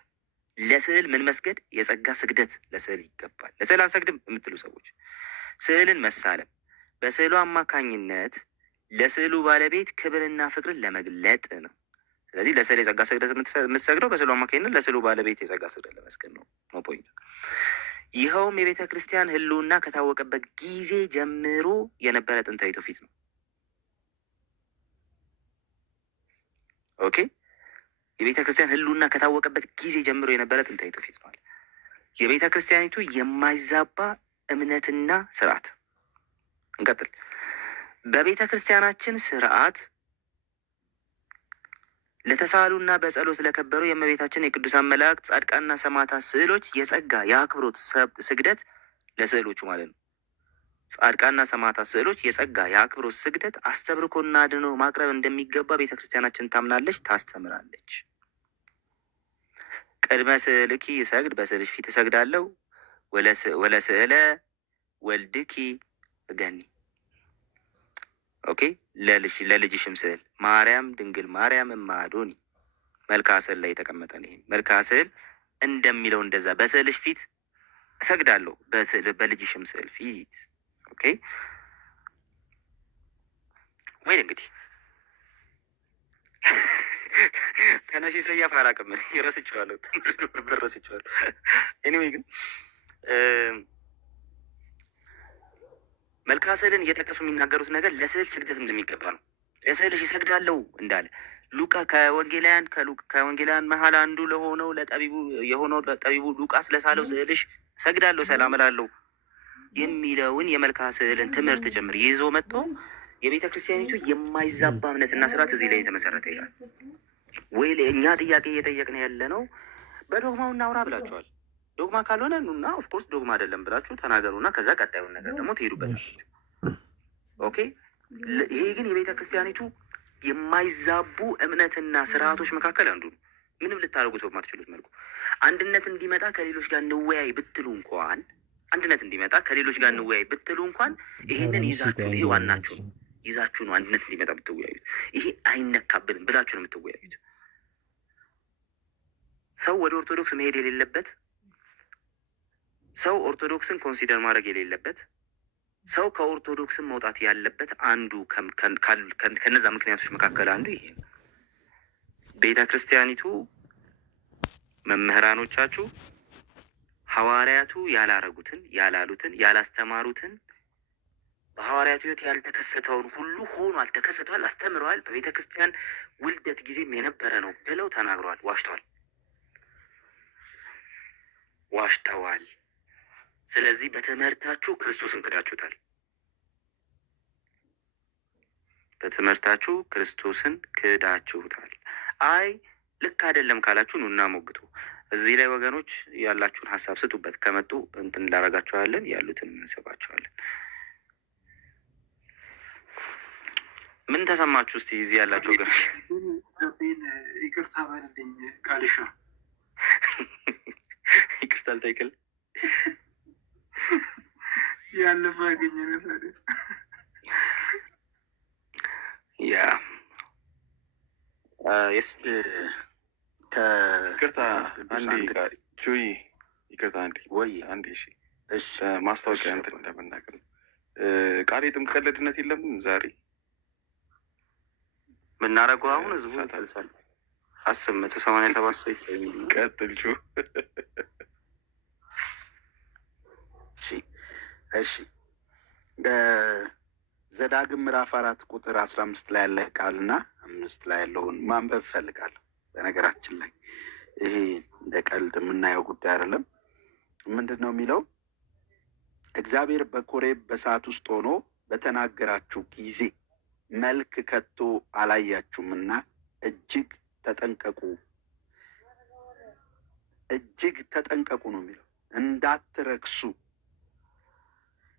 ለስዕል ምን መስገድ? የጸጋ ስግደት ለስዕል ይገባል። ለስዕል አንሰግድም የምትሉ ሰዎች ስዕልን መሳለም በስዕሉ አማካኝነት ለስዕሉ ባለቤት ክብርና ፍቅርን ለመግለጥ ነው። ስለዚህ ለስዕል የጸጋ ስግደት የምትሰግደው በስዕሉ አማካኝነት ለስዕሉ ባለቤት የጸጋ ስግደት ለመስገድ ነው። ፖይንት። ይኸውም የቤተ ክርስቲያን ሕልውና ከታወቀበት ጊዜ ጀምሮ የነበረ ጥንታዊ ትውፊት ነው። ኦኬ፣ የቤተ ክርስቲያን ሕልውና ከታወቀበት ጊዜ ጀምሮ የነበረ ጥንታዊ ትውፊት ነው። የቤተ ክርስቲያኒቱ የማይዛባ እምነትና ስርዓት። እንቀጥል። በቤተ ክርስቲያናችን ስርዓት ለተሳሉና በጸሎት ለከበሩ የእመቤታችን የቅዱሳን መላእክት፣ ጻድቃንና ሰማዕታት ስዕሎች የጸጋ የአክብሮት ስግደት ለስዕሎቹ ማለት ነው። ጻድቃንና ሰማዕታት ስዕሎች የጸጋ የአክብሮት ስግደት፣ አስተብርኮና አድኖ ማቅረብ እንደሚገባ ቤተ ክርስቲያናችን ታምናለች፣ ታስተምራለች። ቅድመ ስዕልኪ ይሰግድ፣ በስዕልሽ ፊት እሰግዳለሁ። ወለስዕለ ወልድኪ እገኒ። ኦኬ። ለልጅሽም ስዕል ማርያም ድንግል ማርያም እማዶኒ። መልክዓ ስዕል ላይ የተቀመጠ ነው። ይሄ መልክዓ ስዕል እንደሚለው እንደዛ በስዕልሽ ፊት እሰግዳለሁ፣ በልጅሽም ስዕል ፊት። ኦኬ። ወይ እንግዲህ ተነሽ ሰያፍ አላውቅም፣ ረስቼዋለሁ። ኤኒዌይ ግን መልክዓ ስዕልን እየጠቀሱ የሚናገሩት ነገር ለስዕል ስግደት እንደሚገባ ነው። ለስዕልሽ ይሰግዳለሁ እንዳለ ሉቃ ከወንጌላውያን መሀል አንዱ ለጠቢቡ ሉቃስ ለሳለው ስዕልሽ እሰግዳለሁ ሰላም እላለሁ የሚለውን የመልክዓ ስዕልን ትምህርት ጭምር ይዞ መጥቶ የቤተ ክርስቲያኒቱ የማይዛባ እምነትና ስርዓት እዚህ ላይ የተመሰረተ ይላል። ወይ እኛ ጥያቄ እየጠየቅን ያለ ነው በዶግማው እናውራ ብላችኋል። ዶግማ ካልሆነ ኑና ኦፍኮርስ ዶግማ አይደለም ብላችሁ ተናገሩና ከዛ ቀጣዩን ነገር ደግሞ ትሄዱበታላችሁ። ኦኬ። ይሄ ግን የቤተ ክርስቲያኒቱ የማይዛቡ እምነትና ስርዓቶች መካከል አንዱ ነው። ምንም ልታደርጉት በማትችሉት መልኩ አንድነት እንዲመጣ ከሌሎች ጋር እንወያይ ብትሉ እንኳን ይሄንን ይዛችሁ ይሄ ዋናችሁ ነው ይዛችሁ ነው አንድነት እንዲመጣ ብትወያዩት። ይሄ አይነካብንም ብላችሁ ነው የምትወያዩት። ሰው ወደ ኦርቶዶክስ መሄድ የሌለበት ሰው ኦርቶዶክስን ኮንሲደር ማድረግ የሌለበት ሰው ከኦርቶዶክስን መውጣት ያለበት አንዱ ከነዛ ምክንያቶች መካከል አንዱ ይሄ ነው። ቤተ ክርስቲያኒቱ መምህራኖቻችሁ ሐዋርያቱ ያላረጉትን፣ ያላሉትን፣ ያላስተማሩትን በሐዋርያቱ ሕይወት ያልተከሰተውን ሁሉ ሆኗል፣ ተከሰቷል፣ አስተምረዋል፣ በቤተ ክርስቲያን ውልደት ጊዜም የነበረ ነው ብለው ተናግረዋል። ዋሽተዋል። ስለዚህ በትምህርታችሁ ክርስቶስን ክዳችሁታል። አይ ልክ አይደለም ካላችሁ ኑና ሞግቱ። እዚህ ላይ ወገኖች ያላችሁን ሀሳብ ስጡበት። ከመጡ እንትን ላረጋችኋለን፣ ያሉትን እንሰባችኋለን። ምን ተሰማችሁ? እስቲ እዚህ ያላችሁ ወገኖች ዘቤን ይቅርታ በልልኝ ቃልሻ ይቅርታ አልጠይቅል ያለፈ ያገኘነት አይደል? ያ የስ ይቅርታ አንዴ ጆይ ይቅርታ አንዴ እሺ ማስታወቂያ እንትን እንደምናገር ቃል የጥምቀት ልደት የለም ዛሬ ምናረገው አሁን ህዝቡ ይፈልሳል 187 ሰው ቀጥል ጆ እሺ ዘዳግም ምዕራፍ 4 ቁጥር 15 ላይ ያለ ቃልና 5 ላይ ያለውን ማንበብ እፈልጋለሁ። በነገራችን ላይ ይሄ እንደ ቀልድ የምናየው ጉዳይ አይደለም። ምንድን ነው የሚለው? እግዚአብሔር በኮሬብ በእሳት ውስጥ ሆኖ በተናገራችሁ ጊዜ መልክ ከቶ አላያችሁምና እጅግ ተጠንቀቁ ነው የሚለው። እንዳትረክሱ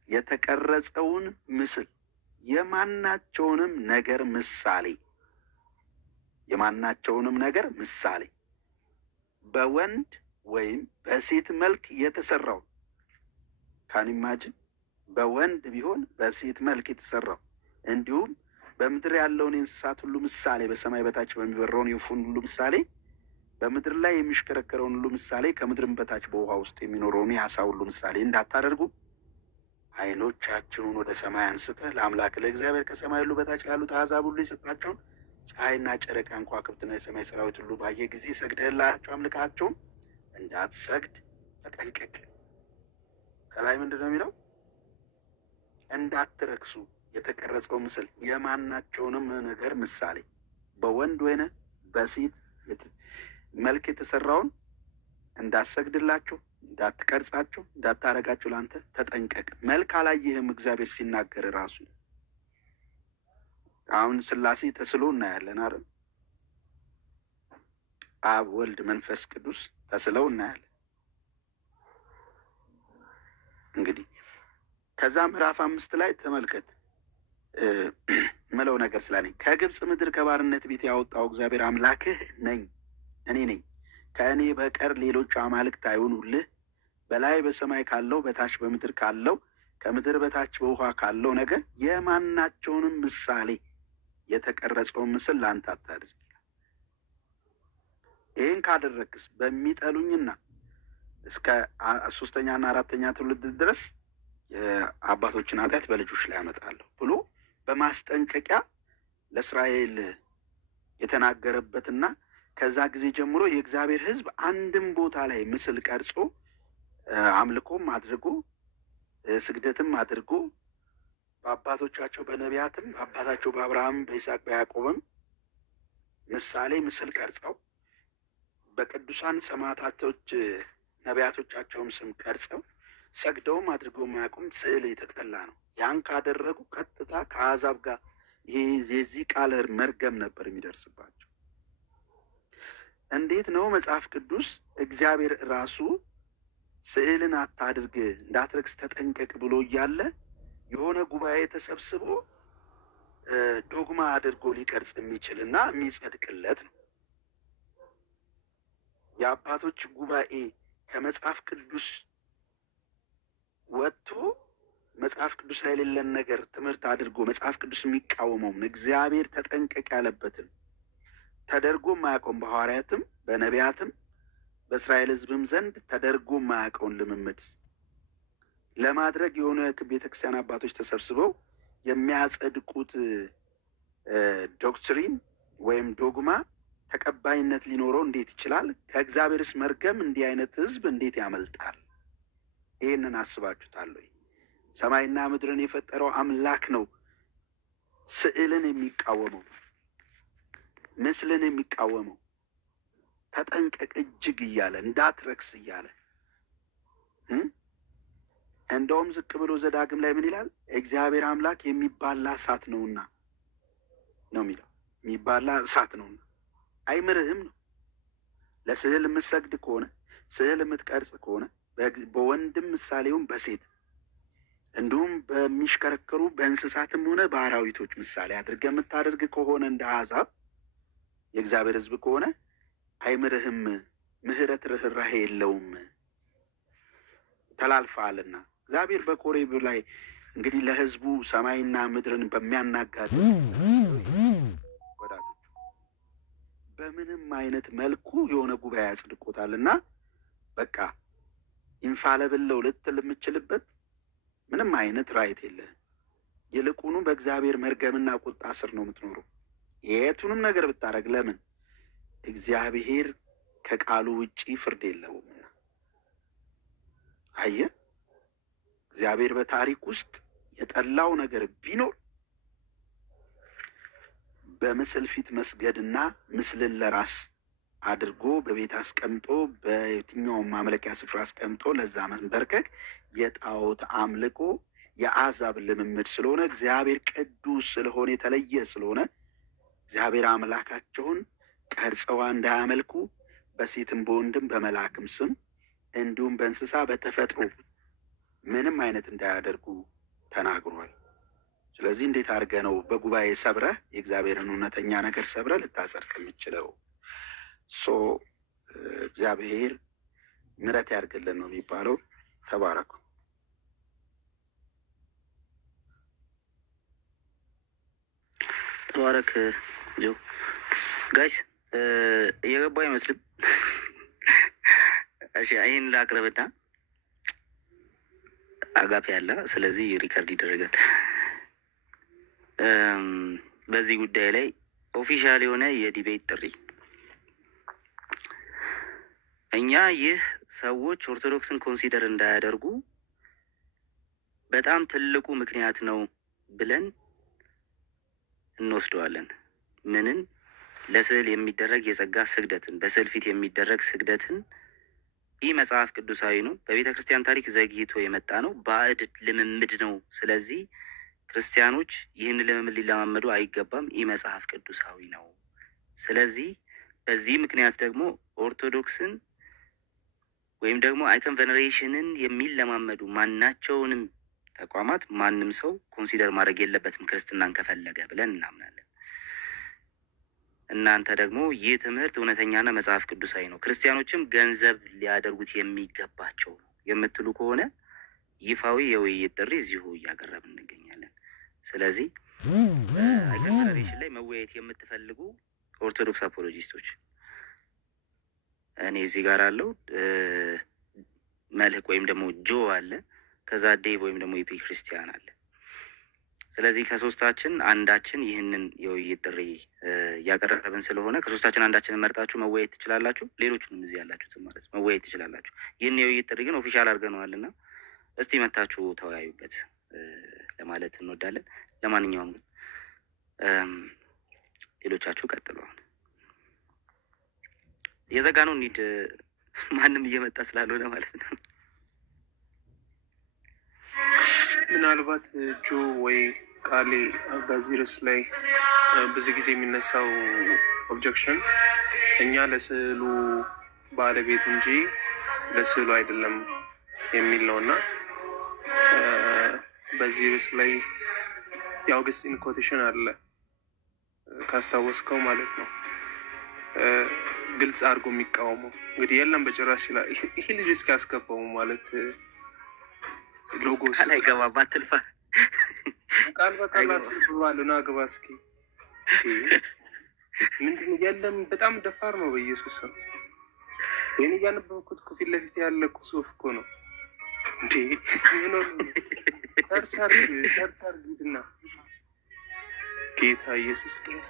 የተቀረጸውን ምስል የማናቸውንም ነገር ምሳሌ በወንድ ወይም በሴት መልክ የተሰራው ካኒማጅን በወንድ ቢሆን በሴት መልክ የተሰራው እንዲሁም በምድር ያለውን የእንስሳት ሁሉ ምሳሌ፣ በሰማይ በታች በሚበረውን የወፉን ሁሉ ምሳሌ፣ በምድር ላይ የሚሽከረከረውን ሁሉ ምሳሌ፣ ከምድርም በታች በውሃ ውስጥ የሚኖረውን የዓሣ ሁሉ ምሳሌ እንዳታደርጉ ዓይኖቻችሁን ወደ ሰማይ አንስተህ ለአምላክ ለእግዚአብሔር ከሰማይ ሁሉ በታች ላሉት አሕዛብ ሁሉ የሰጣቸውን ፀሐይና ጨረቃን ከዋክብትና የሰማይ ሰራዊት ሁሉ ባየ ጊዜ ሰግደህላቸው አምልካቸውም እንዳትሰግድ ተጠንቀቅ። ከላይ ምንድን ነው የሚለው? እንዳትረክሱ የተቀረጸው ምስል የማናቸውንም ነገር ምሳሌ በወንድ ወይነ በሴት መልክ የተሰራውን እንዳሰግድላችሁ እንዳትቀርጻቸው እንዳታረጋቸው ለአንተ ተጠንቀቅ። መልክ አላየህም እግዚአብሔር ሲናገር ራሱ። አሁን ሥላሴ ተስሎ እናያለን አይደል? አብ ወልድ መንፈስ ቅዱስ ተስለው እናያለን። እንግዲህ ከዛ ምዕራፍ 5 ላይ ተመልከት ምለው ነገር ስላለኝ ከግብፅ ምድር ከባርነት ቤት ያወጣው እግዚአብሔር አምላክህ ነኝ፣ እኔ ነኝ። ከእኔ በቀር ሌሎች አማልክት አይሁኑልህ። በላይ በሰማይ ካለው በታች በምድር ካለው ከምድር በታች በውሃ ካለው ነገር የማናቸውንም ምሳሌ የተቀረጸውን ምስል ለአንተ አታድርግ። ይህን ካደረግስ በሚጠሉኝና እስከ 3ኛና 4ኛ ትውልድ ድረስ የአባቶችን ኃጢአት በልጆች ላይ ያመጣለሁ ብሎ በማስጠንቀቂያ ለእስራኤል የተናገረበትና ከዛ ጊዜ ጀምሮ የእግዚአብሔር ሕዝብ አንድም ቦታ ላይ ምስል ቀርጾ አምልኮም አድርጎ ስግደትም አድርጎ በአባቶቻቸው በነቢያትም በአባታቸው በአብርሃም በይስሐቅ በያዕቆብም ምሳሌ ምስል ቀርጸው በቅዱሳን ሰማዕታቶች ነቢያቶቻቸውም ስም ቀርጸው ሰግደውም አድርገው ማያውቁም ስዕል የተጠላ ነው። ያን ካደረጉ ቀጥታ ከአሕዛብ ጋር ይሄ የዚህ ቃል መርገም ነበር የሚደርስባቸው። እንዴት ነው መጽሐፍ ቅዱስ እግዚአብሔር ራሱ ስዕልን አታድርግ እንዳትረክስ ተጠንቀቅ ብሎ እያለ የሆነ ጉባኤ ተሰብስቦ ዶግማ አድርጎ ሊቀርጽ የሚችል እና የሚጸድቅለት ነው? የአባቶች ጉባኤ ከመጽሐፍ ቅዱስ ወጥቶ መጽሐፍ ቅዱስ ላይ የሌለን ነገር ትምህርት አድርጎ መጽሐፍ ቅዱስ የሚቃወመውን እግዚአብሔር ተጠንቀቅ ያለበትን ተደርጎ የማያውቀውን በሐዋርያትም በነቢያትም በእስራኤል ሕዝብም ዘንድ ተደርጎ የማያውቀውን ልምምድ ለማድረግ የሆነ ቤተክርስቲያን አባቶች ተሰብስበው የሚያጸድቁት ዶክትሪን ወይም ዶግማ ተቀባይነት ሊኖረው እንዴት ይችላል? ከእግዚአብሔርስ መርገም እንዲህ አይነት ሕዝብ እንዴት ያመልጣል? ይህንን አስባችሁታል ወይ? ሰማይና ምድርን የፈጠረው አምላክ ነው ስዕልን የሚቃወመው ምስልን የሚቃወመው። ተጠንቀቅ እጅግ እያለ እንዳትረክስ እያለ እንደውም ዝቅ ብሎ ዘዳግም ላይ ምን ይላል? እግዚአብሔር አምላክ የሚባላ እሳት ነውና ነው የሚለው። የሚባላ እሳት ነውና አይምርህም ነው። ለስዕል የምትሰግድ ከሆነ ስዕል የምትቀርጽ ከሆነ በወንድም ምሳሌውም በሴት እንዲሁም በሚሽከረከሩ በእንስሳትም ሆነ በአራዊቶች ምሳሌ አድርገህ የምታደርግ ከሆነ እንደ አሕዛብ የእግዚአብሔር ሕዝብ ከሆነ አይምርህም፣ ምሕረት ርኅራኄ የለውም፣ ተላልፈሃልና። እግዚአብሔር በኮሬብ ላይ እንግዲህ ለሕዝቡ ሰማይና ምድርን በሚያናጋት ወዳጆቹ በምንም አይነት መልኩ የሆነ ጉባኤ ያጽድቆታልና በቃ ኢንፋለብለው ልትል የምችልበት ምንም አይነት ራይት የለህም። ይልቁኑ በእግዚአብሔር መርገምና ቁጣ ስር ነው የምትኖረው የቱንም ነገር ብታደርግ። ለምን? እግዚአብሔር ከቃሉ ውጪ ፍርድ የለውምና። አየህ፣ እግዚአብሔር በታሪክ ውስጥ የጠላው ነገር ቢኖር በምስል ፊት መስገድና ምስልን ለራስ አድርጎ በቤት አስቀምጦ በየትኛውም ማምለኪያ ስፍራ አስቀምጦ ለዛ መንበርከክ የጣዖት አምልኮ የአሕዛብ ልምምድ ስለሆነ እግዚአብሔር ቅዱስ ስለሆነ የተለየ ስለሆነ እግዚአብሔር አምላካቸውን ቀርጸዋ እንዳያመልኩ በሴትም በወንድም በመልአክም ስም እንዲሁም በእንስሳ በተፈጥሮ ምንም አይነት እንዳያደርጉ ተናግሯል። ስለዚህ እንዴት አድርገህ ነው በጉባኤ ሰብረህ የእግዚአብሔርን እውነተኛ ነገር ሰብረህ ልታጸድቅ የምችለው? እግዚአብሔር ምሕረት ያድርግልን ነው የሚባለው። ተባረኩ። ተባረክ ጆ። ጋይስ እየገባ አይመስልም? እሺ ይህን ላቅርብና አጋፔ ያለ ስለዚህ ሪከርድ ይደረጋል። በዚህ ጉዳይ ላይ ኦፊሻል የሆነ የዲቤት ጥሪ እኛ ይህ ሰዎች ኦርቶዶክስን ኮንሲደር እንዳያደርጉ በጣም ትልቁ ምክንያት ነው ብለን እንወስደዋለን። ምንን? ለስዕል የሚደረግ የጸጋ ስግደትን፣ በስዕል ፊት የሚደረግ ስግደትን ይህ መጽሐፍ ቅዱሳዊ ነው። በቤተ ክርስቲያን ታሪክ ዘግይቶ የመጣ ነው። ባዕድ ልምምድ ነው። ስለዚህ ክርስቲያኖች ይህን ልምምድ ሊለማመዱ አይገባም። ይህ መጽሐፍ ቅዱሳዊ ነው። ስለዚህ በዚህ ምክንያት ደግሞ ኦርቶዶክስን ወይም ደግሞ አይከን ቬኔሬሽንን የሚለማመዱ ማናቸውንም ተቋማት ማንም ሰው ኮንሲደር ማድረግ የለበትም ክርስትናን ከፈለገ ብለን እናምናለን። እናንተ ደግሞ ይህ ትምህርት እውነተኛና መጽሐፍ ቅዱሳዊ ነው፣ ክርስቲያኖችም ገንዘብ ሊያደርጉት የሚገባቸው ነው የምትሉ ከሆነ ይፋዊ የውይይት ጥሪ እዚሁ እያቀረብን እንገኛለን። ስለዚህ አይከን ቬኔሬሽን ላይ መወያየት የምትፈልጉ ኦርቶዶክስ አፖሎጂስቶች እኔ እዚህ ጋር አለው መልህቅ ወይም ደግሞ ጆ አለ፣ ከዛ ዴቭ ወይም ደግሞ ኢፒ ክርስቲያን አለ። ስለዚህ ከሶስታችን አንዳችን ይህንን የውይይት ጥሪ እያቀረብን ስለሆነ ከሶስታችን አንዳችንን መርጣችሁ መወያየት ትችላላችሁ። ሌሎቹንም እዚህ ያላችሁትን ማለት መወያየት ትችላላችሁ። ይህን የውይይት ጥሪ ግን ኦፊሻል አድርገነዋልና እስቲ መታችሁ ተወያዩበት ለማለት እንወዳለን። ለማንኛውም ግን ሌሎቻችሁ ቀጥለዋል። የዘጋነው ኒድ ማንም እየመጣ ስላልሆነ ማለት ነው። ምናልባት ጆ ወይ ቃሌ በዚህ ርዕስ ላይ ብዙ ጊዜ የሚነሳው ኦብጀክሽን እኛ ለስዕሉ ባለቤት እንጂ ለስዕሉ አይደለም የሚል ነው እና በዚህ ርዕስ ላይ የአውግስቲን ኮቴሽን አለ ካስታወስከው ማለት ነው። ግልጽ አድርጎ የሚቃወመው እንግዲህ የለም በጭራሽ ይላል። ይሄ ልጅ እስኪ ያስገባው ማለት ሎጎስ ላይ ገባ ባትልፋ ቃል በቃል አስገባዋለሁ ና ግባ እስኪ ምንድን የለም በጣም ደፋር ነው በኢየሱስ ስም። ይህን እያነበብኩት እኮ ፊት ለፊት ያለ እኮ ጽሑፍ እኮ ነው እንዴ ምን ሆነ? ሰርቻር ጊድና ጌታ ኢየሱስ ድረስ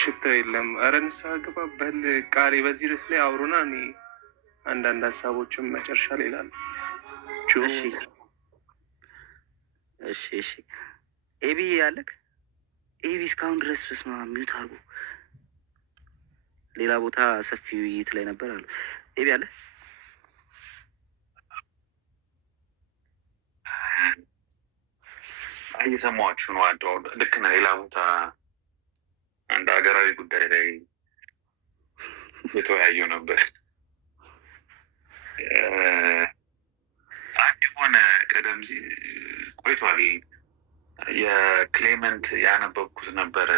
ሽታው የለም። ኧረ ንስሐ ግባ በል ቃሌ በዚህ ርዕስ ላይ አውሩና እኔ አንዳንድ ሀሳቦችም መጨረሻ ላይ ይላል። እሺ ኤቢ ያለክ ኤቢ እስካሁን ድረስ በስማ ሚዩት አድርጎ ሌላ ቦታ ሰፊ ውይይት ላይ ነበር አሉ። ኤቢ አለ እየሰማችሁ ነው። አለው ልክ ነው። ሌላ ቦታ አንድ ሀገራዊ ጉዳይ ላይ የተወያየው ነበር። አንድ የሆነ ቀደም ቆይቷል የክሌመንት ያነበብኩት ነበረ።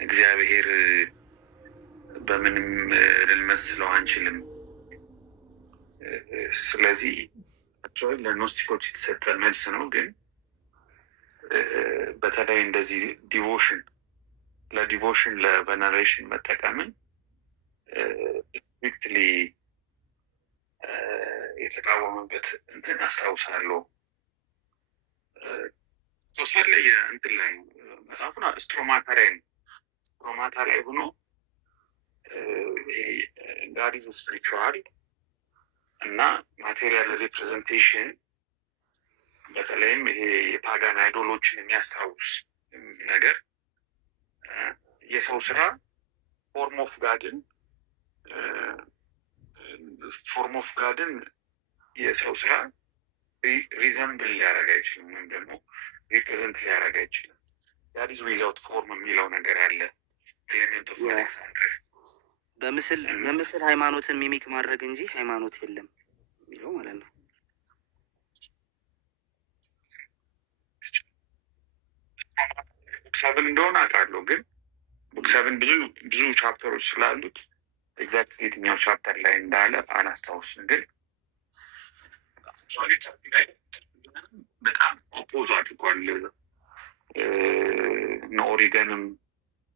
እግዚአብሔር በምንም ልንመስለው አንችልም። ስለዚህ ለኖስቲኮች የተሰጠ መልስ ነው። ግን በተለይ እንደዚህ ዲቮሽን ለዲቮሽን ለቬነሬሽን መጠቀምን ስትሪክትሊ የተቃወመበት እንትን አስታውሳለሁ። ሶሳት ላይ እንትን ላይ መጽሐፉን ስትሮማታ ላይ ሆኖ ጋድ ኢዝ ስፒሪቹዋል እና ማቴሪያል ሪፕሬዘንቴሽን በተለይም ይሄ የፓጋን አይዶሎችን የሚያስታውስ ነገር የሰው ስራ ፎርም ኦፍ ጋድን የሰው ስራ ሪዘምብል ሊያደርግ አይችልም፣ ወይም ደግሞ ሪፕሬዘንት ሊያደርግ አይችልም። ጋድ ኢዝ ዊዛውት ፎርም የሚለው ነገር አለ። ኤሌሜንት ኦፍ አሌክሳንድር በምስል ሃይማኖትን ሚሚክ ማድረግ እንጂ ሃይማኖት የለም የሚለው ማለት ነው። ቡክ ሰቨን እንደሆነ አውቃለሁ፣ ግን ቡክ ሰቨን ብዙ ቻፕተሮች ስላሉት ኤግዛክት የትኛው ቻፕተር ላይ እንዳለ አላስታውስም። ግን በጣም ኦፖዝ አድርጓል። እነ ኦሪገንም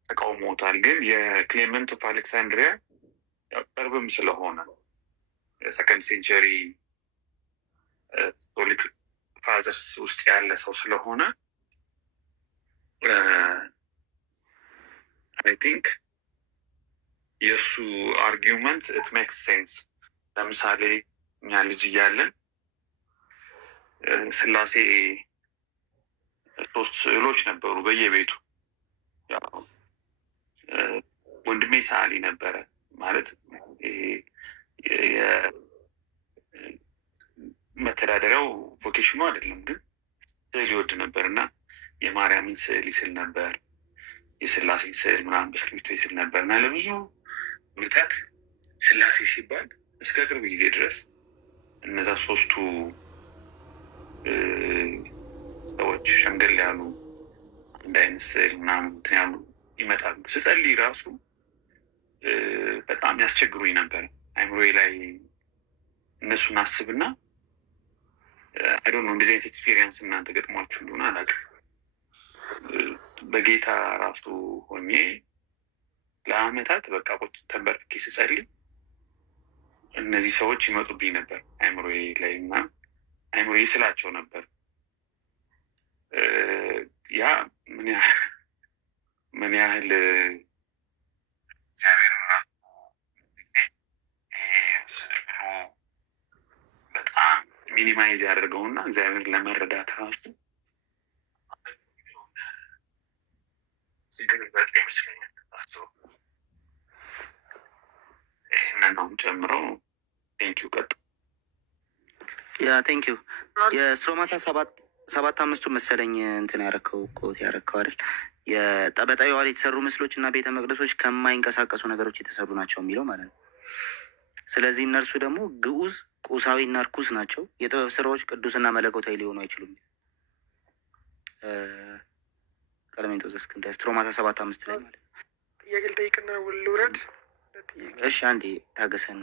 ተቃውሞታል። ግን የክሌመንት ኦፍ አሌክሳንድሪያ ቅርብም ስለሆነ ሰከንድ ሴንቸሪ ካቶሊክ ፋዘርስ ውስጥ ያለ ሰው ስለሆነ አይ ቲንክ የእሱ አርጊውመንት ኢት ሜክስ ሴንስ። ለምሳሌ እኛ ልጅ እያለን ስላሴ 3 ስዕሎች ነበሩ በየቤቱ። ወንድሜ ሰዓሊ ነበረ ማለት መተዳደሪያው ቮኬሽኑ አይደለም፣ ግን ስዕል ይወድ ነበር እና የማርያምን ስዕል ይስል ነበር፣ የስላሴን ስዕል ምናምን በእስክሪብቶ ይስል ነበር እና ለብዙ ምታት ስላሴ ሲባል እስከ ቅርብ ጊዜ ድረስ እነዛ ሶስቱ ሰዎች ሸምገል ያሉ አንድ አይነት ስዕል ምናምን እንትን ያሉ ይመጣሉ። ስጸልይ ራሱ በጣም ያስቸግሩኝ ነበር። አይምሮዬ ላይ እነሱን አስብና አይ ዶንት ኖ እንደዚህ አይነት ኤክስፔሪየንስ እናንተ ገጥሟችሁ እንደሆነ አላውቅም። በጌታ ራሱ ሆኜ ለአመታት በቃ ቁጭ ተንበርክኬ ስጸልይ እነዚህ ሰዎች ይመጡብኝ ነበር አይምሮዬ ላይ እና አይምሮዬ ስላቸው ነበር። ያ ምን ያህል እግዚአብሔር በጣም ሚኒማይዝ ያደርገውና እግዚአብሔር ለመረዳት ራሱ ሲገለበጥ ይመስለኛል። አስበው ይህንን ነው ጨምረው። ቴንኪው ቀጥ ያ ቴንኪው የስትሮማታ 7-5 መሰለኝ እንትን ያረከው ቆት ያረከው አይደል? የጠበጣዊ ዋል የተሰሩ ምስሎች እና ቤተ መቅደሶች ከማይንቀሳቀሱ ነገሮች የተሰሩ ናቸው የሚለው ማለት ነው። ስለዚህ እነርሱ ደግሞ ግዑዝ ቁሳዊ እና እርኩስ ናቸው። የጥበብ ስራዎች ቅዱስና መለኮታዊ ሊሆኑ አይችሉም። ቀለሜንጦስ እስክንድርያ ስትሮማታ 7-5 ላይ ማለት ነው። ጥያቄ ልጠይቅና ልውረድ። እሺ አንዴ ታገሰን።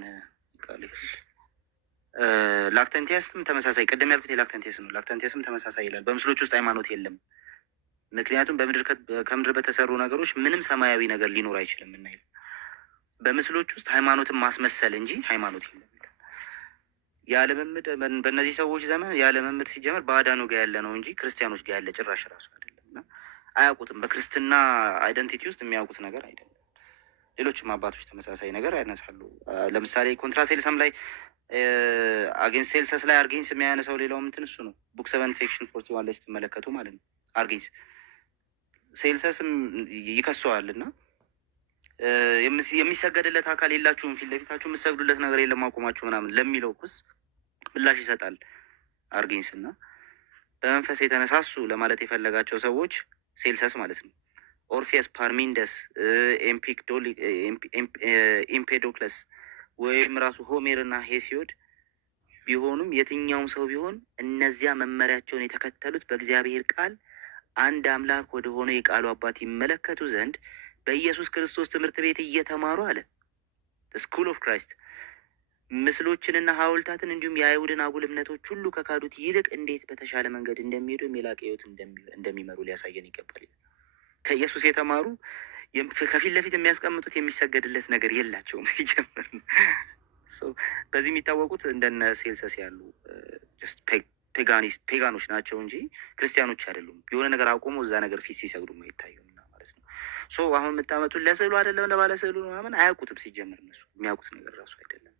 ላክተንቲያስም ተመሳሳይ ቅድም ያልኩት የላክተንቲያስ ነው። ላክተንቲያስም ተመሳሳይ ይላል። በምስሎች ውስጥ ሃይማኖት የለም፣ ምክንያቱም ከምድር በተሰሩ ነገሮች ምንም ሰማያዊ ነገር ሊኖር አይችልም እና ይላል። በምስሎች ውስጥ ሃይማኖትን ማስመሰል እንጂ ሃይማኖት የለም። ያለመምድ በእነዚህ ሰዎች ዘመን ያለመምድ ሲጀመር ባዕዳኑ ጋር ያለ ነው እንጂ ክርስቲያኖች ጋር ያለ ጭራሽ ራሱ አይደለም እና አያውቁትም። በክርስትና አይደንቲቲ ውስጥ የሚያውቁት ነገር አይደለም። ሌሎችም አባቶች ተመሳሳይ ነገር ያነሳሉ። ለምሳሌ ኮንትራ ሴልሰም ላይ አጌንስ ሴልሰስ ላይ አርጌንስ የሚያነሳው ሌላው ምንትን እሱ ነው። ቡክ 7 ሴክሽን 41 ላይ ስትመለከቱ ማለት ነው። አርጌንስ ሴልሰስም ይከሰዋል እና የሚሰገድለት አካል የላችሁም፣ ፊት ለፊታችሁ የምትሰግዱለት ነገር የለም አቁማችሁ ምናምን ለሚለው ክስ ምላሽ ይሰጣል አርጌንስ። እና በመንፈስ የተነሳሱ ለማለት የፈለጋቸው ሰዎች ሴልሰስ ማለት ነው። ኦርፊየስ፣ ፓርሚንደስ፣ ኢምፔዶክለስ ወይም ራሱ ሆሜር እና ሄሲዮድ ቢሆኑም የትኛውም ሰው ቢሆን እነዚያ መመሪያቸውን የተከተሉት በእግዚአብሔር ቃል አንድ አምላክ ወደ ሆነ የቃሉ አባት ይመለከቱ ዘንድ በኢየሱስ ክርስቶስ ትምህርት ቤት እየተማሩ አለ ስኩል ኦፍ ክራይስት ምስሎችንና ሐውልታትን እንዲሁም የአይሁድን አጉል እምነቶች ሁሉ ከካዱት ይልቅ እንዴት በተሻለ መንገድ እንደሚሄዱ የላቀ ሕይወት እንደሚመሩ ሊያሳየን ይገባል። ከኢየሱስ የተማሩ ከፊት ለፊት የሚያስቀምጡት የሚሰገድለት ነገር የላቸውም ሲጀምር። በዚህ የሚታወቁት እንደነ ሴልሰስ ያሉ ፔጋኖች ናቸው እንጂ ክርስቲያኖች አይደሉም። የሆነ ነገር አቁሞ እዛ ነገር ፊት ሲሰግዱ አይታዩም ማለት ነው። አሁን የምታመጡት ለስዕሉ አይደለም ለባለ ስዕሉ ምናምን አያውቁትም ሲጀምር። እነሱ የሚያውቁት ነገር ራሱ አይደለም።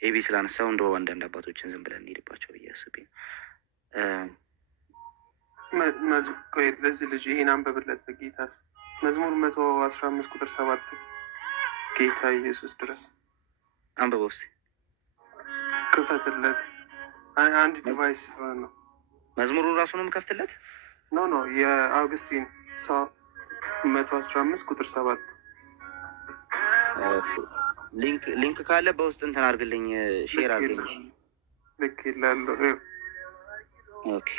ኤቢ ስላነሳው እንደ አንዳንድ አባቶችን ዝም ብለን እንሄድባቸው ብዬ አስቤ ቆይ ለዚህ ልጅ ይሄን አንበብለት በጌታስ መዝሙር 115 ቁጥር 7 ጌታ ኢየሱስ ድረስ አንብበው እስኪ ክፈትለት። አንድ ዲቫይስ ስለሆነ ነው መዝሙሩን ራሱንም ከፍትለት። ኖ የአውግስቲን 115 ቁጥር 7 ሊንክ ካለ በውስጥ እንትን አድርግልኝ፣ ሼር አድርግልኝ። ልክ ይላለሁ። ኦኬ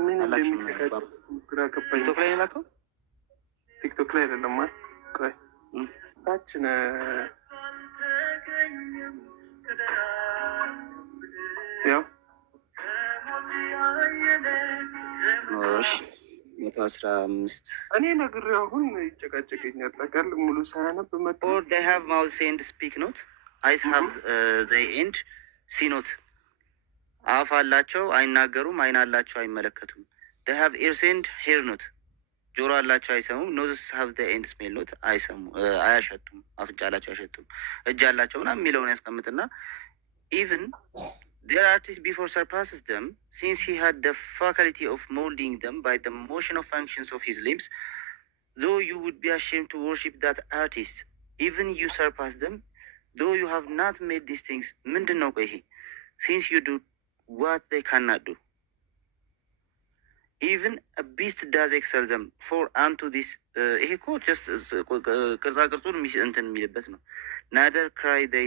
ምን እንደሚጠቃ ግራ ገባኝ። ቲክቶክ ላይ ላከው። ቲክቶክ ላይ አይደለም። ቆይ ታችን ያው እሺ 115 እኔ ነግሬው አሁን ይጨቃጨቀኛል። ታውቃል ሙሉ ሳያነብ መጣ። or they have mouths and speak not, eyes have they end see not። አፍ አላቸው አይናገሩም፣ አይን አላቸው አይመለከቱም። they have ears and hear not፣ ጆሮ አላቸው አይሰሙም። noses have the end smell not፣ አይሰሙ አያሸቱም፣ አፍንጫ አላቸው አይሸቱም። እጅ አላቸው ምናምን የሚለውን ያስቀምጥና even their artist before surpasses them, since he had the faculty of molding them by the motion of functions of his limbs, though you would be ashamed to worship that artist, even you surpass them, though you have not made these things. ምንድን ነው ቆይ ይሄ? since you do what they cannot do, even a beast does excel them, for unto this ይሄ እኮ just ቅርጻ ቅርጹን እንትን የሚልበት ነው። neither cry they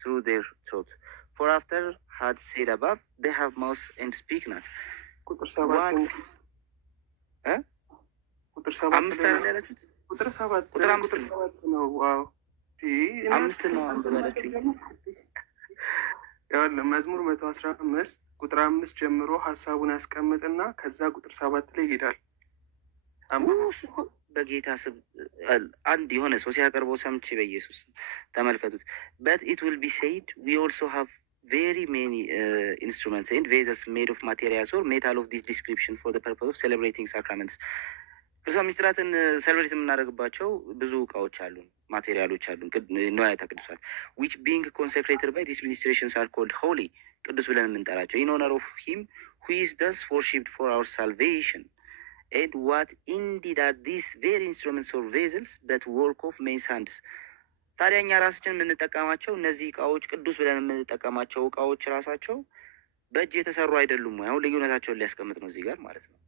through their throat, for after had said above, they have mouth and speak not. ቁጥር ሰባት ቁጥር ሰባት አምስት አይደል ያላችሁት? ቁጥር ሰባት ነው። ዋው አምስት ነው አንበላችሁ። ያለ መዝሙር 115 ቁጥር 5 ጀምሮ ሀሳቡን ያስቀምጥና ከዛ ቁጥር 7 ላይ ይሄዳል። በጌታ ስም አንድ የሆነ ሰው ሲያቀርበው ሰምቼ በኢየሱስ ተመልከቱት። but it will be said, we also have very many instruments and vessels made of materials or metal of this description for the purpose of celebrating sacraments. ቅዱሳን ሚስጥራትን ሴሌብሬት የምናደርግባቸው ብዙ እቃዎች አሉን፣ ማቴሪያሎች አሉን፣ ንዋያተ ቅዱሳት which being consecrated by these ministrations are called holy, ቅዱስ ብለን የምንጠራቸው in honor of him who is thus worshipped for our salvation. And what indeed are these very instruments or vessels but work of men's hands? ታዲያ እኛ ራሳችን የምንጠቀማቸው እነዚህ እቃዎች ቅዱስ ብለን የምንጠቀማቸው እቃዎች ራሳቸው በእጅ የተሰሩ አይደሉም ወይ? አሁን ልዩነታቸውን ሊያስቀምጥ ነው እዚህ ጋር ማለት ነው።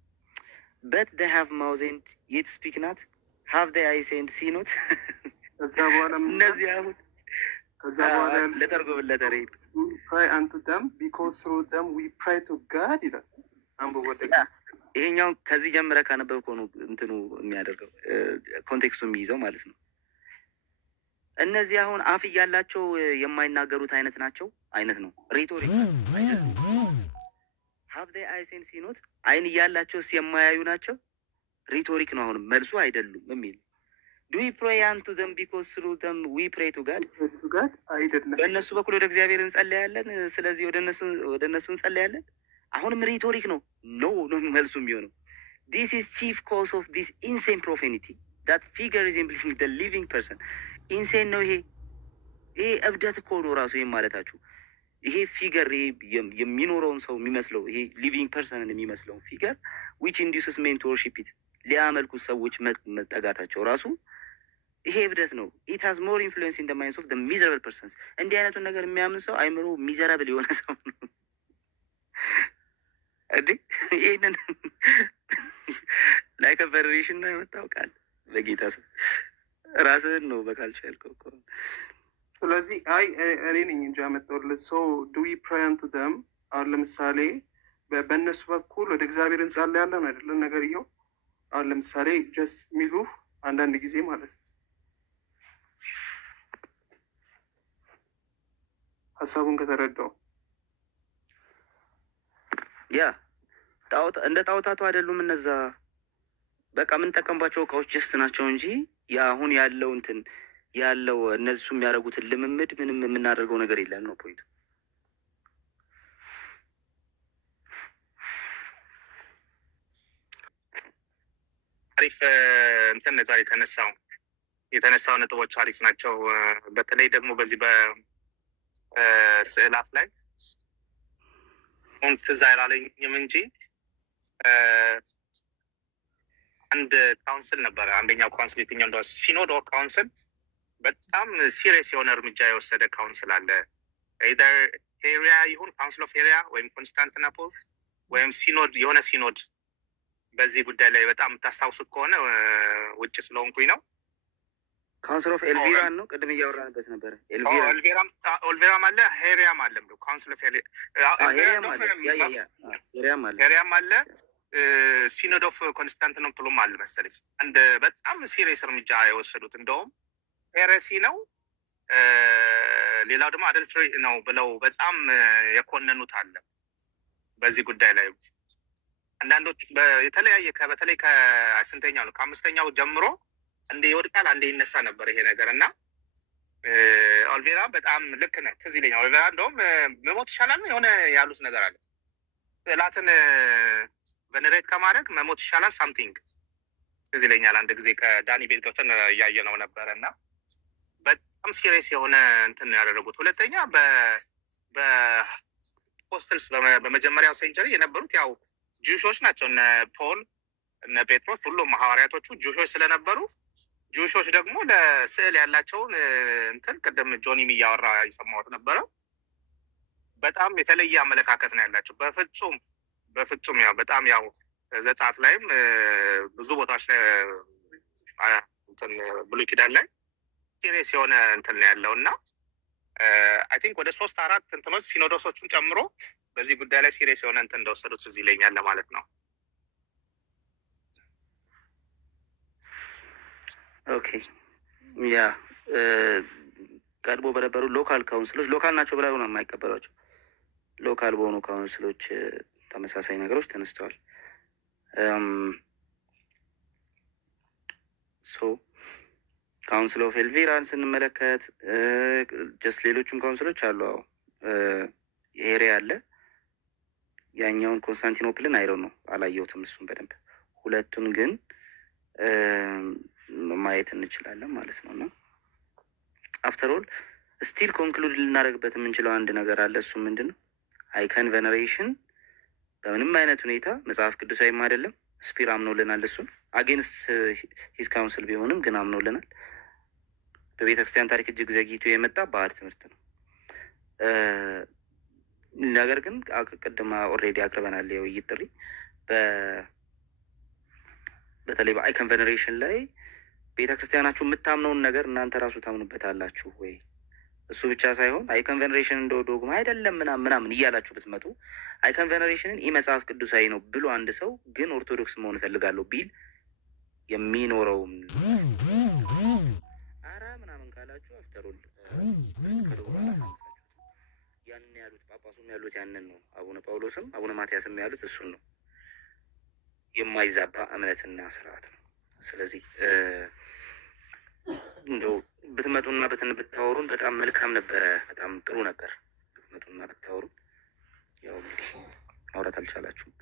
but they have mouths and yet speak not, have they eyes and see not. ከዛ በኋላ እነዚህ አሁን ለተርጎምለት ረይድ pray unto them because through them we pray to God ይላል። አንብቦ ይሄኛው ከዚህ ጀምረ ካነበብከው ነው እንትኑ የሚያደርገው ኮንቴክስቱ የሚይዘው ማለት ነው። እነዚህ አሁን አፍ እያላቸው የማይናገሩት አይነት ናቸው አይነት ነው። ሪቶሪክ have they eyes and see not፣ አይን እያላቸውስ የማያዩ ናቸው። ሪቶሪክ ነው አሁን መልሱ አይደሉም የሚል do we pray unto them because through them we pray to God አይደለም። በእነሱ በኩል ወደ እግዚአብሔር እንጸልያለን፣ ስለዚህ ወደ እነሱ እንጸልያለን። አሁንም ሪቶሪክ ነው ነው መልሱ የሚሆነው። this is chief cause of this insane profanity that figure resembling the living person. ኢንሴን ነው ይሄ እብደት እኮ ነው ራሱ። ይሄን ማለታችሁ ይሄ ፊገር የሚኖረውን ሰው የሚመስለው ይሄ ሊቪንግ ፐርሰንን የሚመስለውን ፊገር which induces men to worship it፣ ሊያመልኩት ሰዎች መጠጋታቸው ራሱ ይሄ እብደት ነው። it has more influence in the minds of the miserable persons። እንዲህ አይነቱን ነገር የሚያምን ሰው አይምሮ ሚዘራብል የሆነ ሰው ነው እንዴ። ይሄንን ላይክ ቨሪሽን ነው የመጣው ቃል በጌታ ስም ራስህን ነው በካልቻ ያልከው እኮ። ስለዚህ እኔ ነኝ እንጂ ያመጣሁልህ። ሶ ዱ ዊ ፕሬይ አንቱ ዘም። አሁን ለምሳሌ በእነሱ በኩል ወደ እግዚአብሔር እንጸልያለን አይደለም ነገርየው። አሁን ለምሳሌ ጀስት ሚሉህ አንዳንድ ጊዜ ማለት ነው። ሀሳቡን ከተረዳው ያ እንደ ጣዖታቱ አይደሉም እነዛ። በቃ የምንጠቀምባቸው እቃዎች ጀስት ናቸው እንጂ አሁን ያለው እንትን ያለው እነሱ የሚያደርጉትን ልምምድ ምንም የምናደርገው ነገር የለም ነው ፖይንቱ። አሪፍ እንትን ዛሬ የተነሳው ነጥቦች አሪፍ ናቸው። በተለይ ደግሞ በዚህ በስዕላት ላይ ትዝ አይላለኝም እንጂ አንድ ካውንስል ነበረ። አንደኛው ካውንስል የትኛው እንደሆነ ሲኖድ ኦር ካውንስል በጣም ሲሪየስ የሆነ እርምጃ የወሰደ ካውንስል አለ። ኢዘር ሄሪያ ይሁን ካውንስል ኦፍ ሄሪያ ወይም ኮንስታንቲኖፕል ወይም ሲኖድ የሆነ ሲኖድ በዚህ ጉዳይ ላይ በጣም የምታስታውሱት ከሆነ ውጭ ስለሆንኩኝ ነው። ካውንስል ኦፍ ኤልቪራን ነው ቅድም እያወራንበት ነበረ። ኦልቬራም አለ ሄሪያም አለ። ካውንስል ኦፍ ሄሪያም አለ ሲኖድ ኦፍ ኮንስታንቲኖፕልም አለ መሰለኝ። አንድ በጣም ሲሪየስ እርምጃ የወሰዱት እንደውም ሄሬሲ ነው፣ ሌላው ደግሞ አደልትሪ ነው ብለው በጣም የኮነኑት አለ። በዚህ ጉዳይ ላይ አንዳንዶች የተለያየ በተለይ ከስንተኛው ነው ከአምስተኛው ጀምሮ እንደ ይወድቃል አንዴ ይነሳ ነበር ይሄ ነገር እና ኦልቬራ በጣም ልክ ነህ። ትዝ ይለኛል ኦልቬራ እንደውም መሞት ይሻላል የሆነ ያሉት ነገር አለ። ስዕላትን ቬነሬት ከማድረግ መሞት ይሻላል ሳምቲንግ ትዝ ይለኛል። አንድ ጊዜ ከዳኒ ቤት ገብተን እያየነው ነበረ እና በጣም ሲሪየስ የሆነ እንትን ያደረጉት። ሁለተኛ በፖስትልስ በመጀመሪያው ሴንቸሪ የነበሩት ያው ጁሾች ናቸው። እነ ፖል እነ ጴጥሮስ ሁሉም ሐዋርያቶቹ ጁሾች ስለነበሩ ጁሾች ደግሞ ለስዕል ያላቸውን እንትን ቅድም ጆኒም እያወራ የሰማሁት ነበረ። በጣም የተለየ አመለካከት ነው ያላቸው። በፍጹም ያው በጣም ያው ዘጸአት ላይም ብዙ ቦታዎች ላይ እንትን ብሉይ ኪዳን ላይ ሲሪየስ የሆነ እንትን ነው ያለው እና አይ ቲንክ ወደ 3-4 እንትኖች ሲኖዶሶቹን ጨምሮ በዚህ ጉዳይ ላይ ሲሪየስ የሆነ እንትን እንደወሰዱት እዚህ ይለኛል ለማለት ነው። ኦኬ ያ ቀድሞ በነበሩ ሎካል ካውንስሎች ሎካል ናቸው ብላ ነው የማይቀበሏቸው። ሎካል በሆኑ ካውንስሎች ተመሳሳይ ነገሮች ተነስተዋል። ሶ ካውንስል ኦፍ ኤልቪራን ስንመለከት ጀስት ሌሎቹም ካውንስሎች አሉ። ኤሪያ አለ። ያኛውን ኮንስታንቲኖፕልን አይረው ነው አላየሁትም እሱን በደንብ ሁለቱን ግን ማየት እንችላለን ማለት ነው። እና አፍተር ኦል ስቲል ኮንክሉድ ልናደርግበት የምንችለው አንድ ነገር አለ። እሱ ምንድን ነው? አይከን ቬነሬሽን በምንም አይነት ሁኔታ መጽሐፍ ቅዱሳዊም አይደለም። ስፒር አምኖልናል። እሱን አጌንስት ሂዝ ካውንስል ቢሆንም ግን አምኖልናል። በቤተክርስቲያን ታሪክ እጅግ ዘግይቶ የመጣ ባዕድ ትምህርት ነው። ነገር ግን ቅድም ኦልሬዲ አቅርበናል የውይይት ጥሪ በተለይ በአይከን ቬነሬሽን ላይ ቤተክርስቲያናችሁ የምታምነውን ነገር እናንተ ራሱ ታምኑበታላችሁ ወይ? እሱ ብቻ ሳይሆን አይከን ቬነሬሽን እንደ ዶግማ አይደለም ምናምን እያላችሁ ብትመጡ አይከን ቬነሬሽንን ኢ መጽሐፍ ቅዱሳዊ ነው ብሎ አንድ ሰው ግን ኦርቶዶክስ መሆን እፈልጋለሁ ቢል የሚኖረውም አራ ምናምን ካላችሁ አፍተሮል ያንን ያሉት ጳጳሱም ያሉት ያንን ነው። አቡነ ጳውሎስም አቡነ ማትያስም ያሉት እሱን ነው። የማይዛባ እምነትና ስርዓት ነው። ስለዚህ እንደው ብትመጡና ብታወሩን በጣም መልካም ነበረ። በጣም ጥሩ ነበር ብትመጡና ብታወሩን። ያው እንግዲህ ማውራት አልቻላችሁም።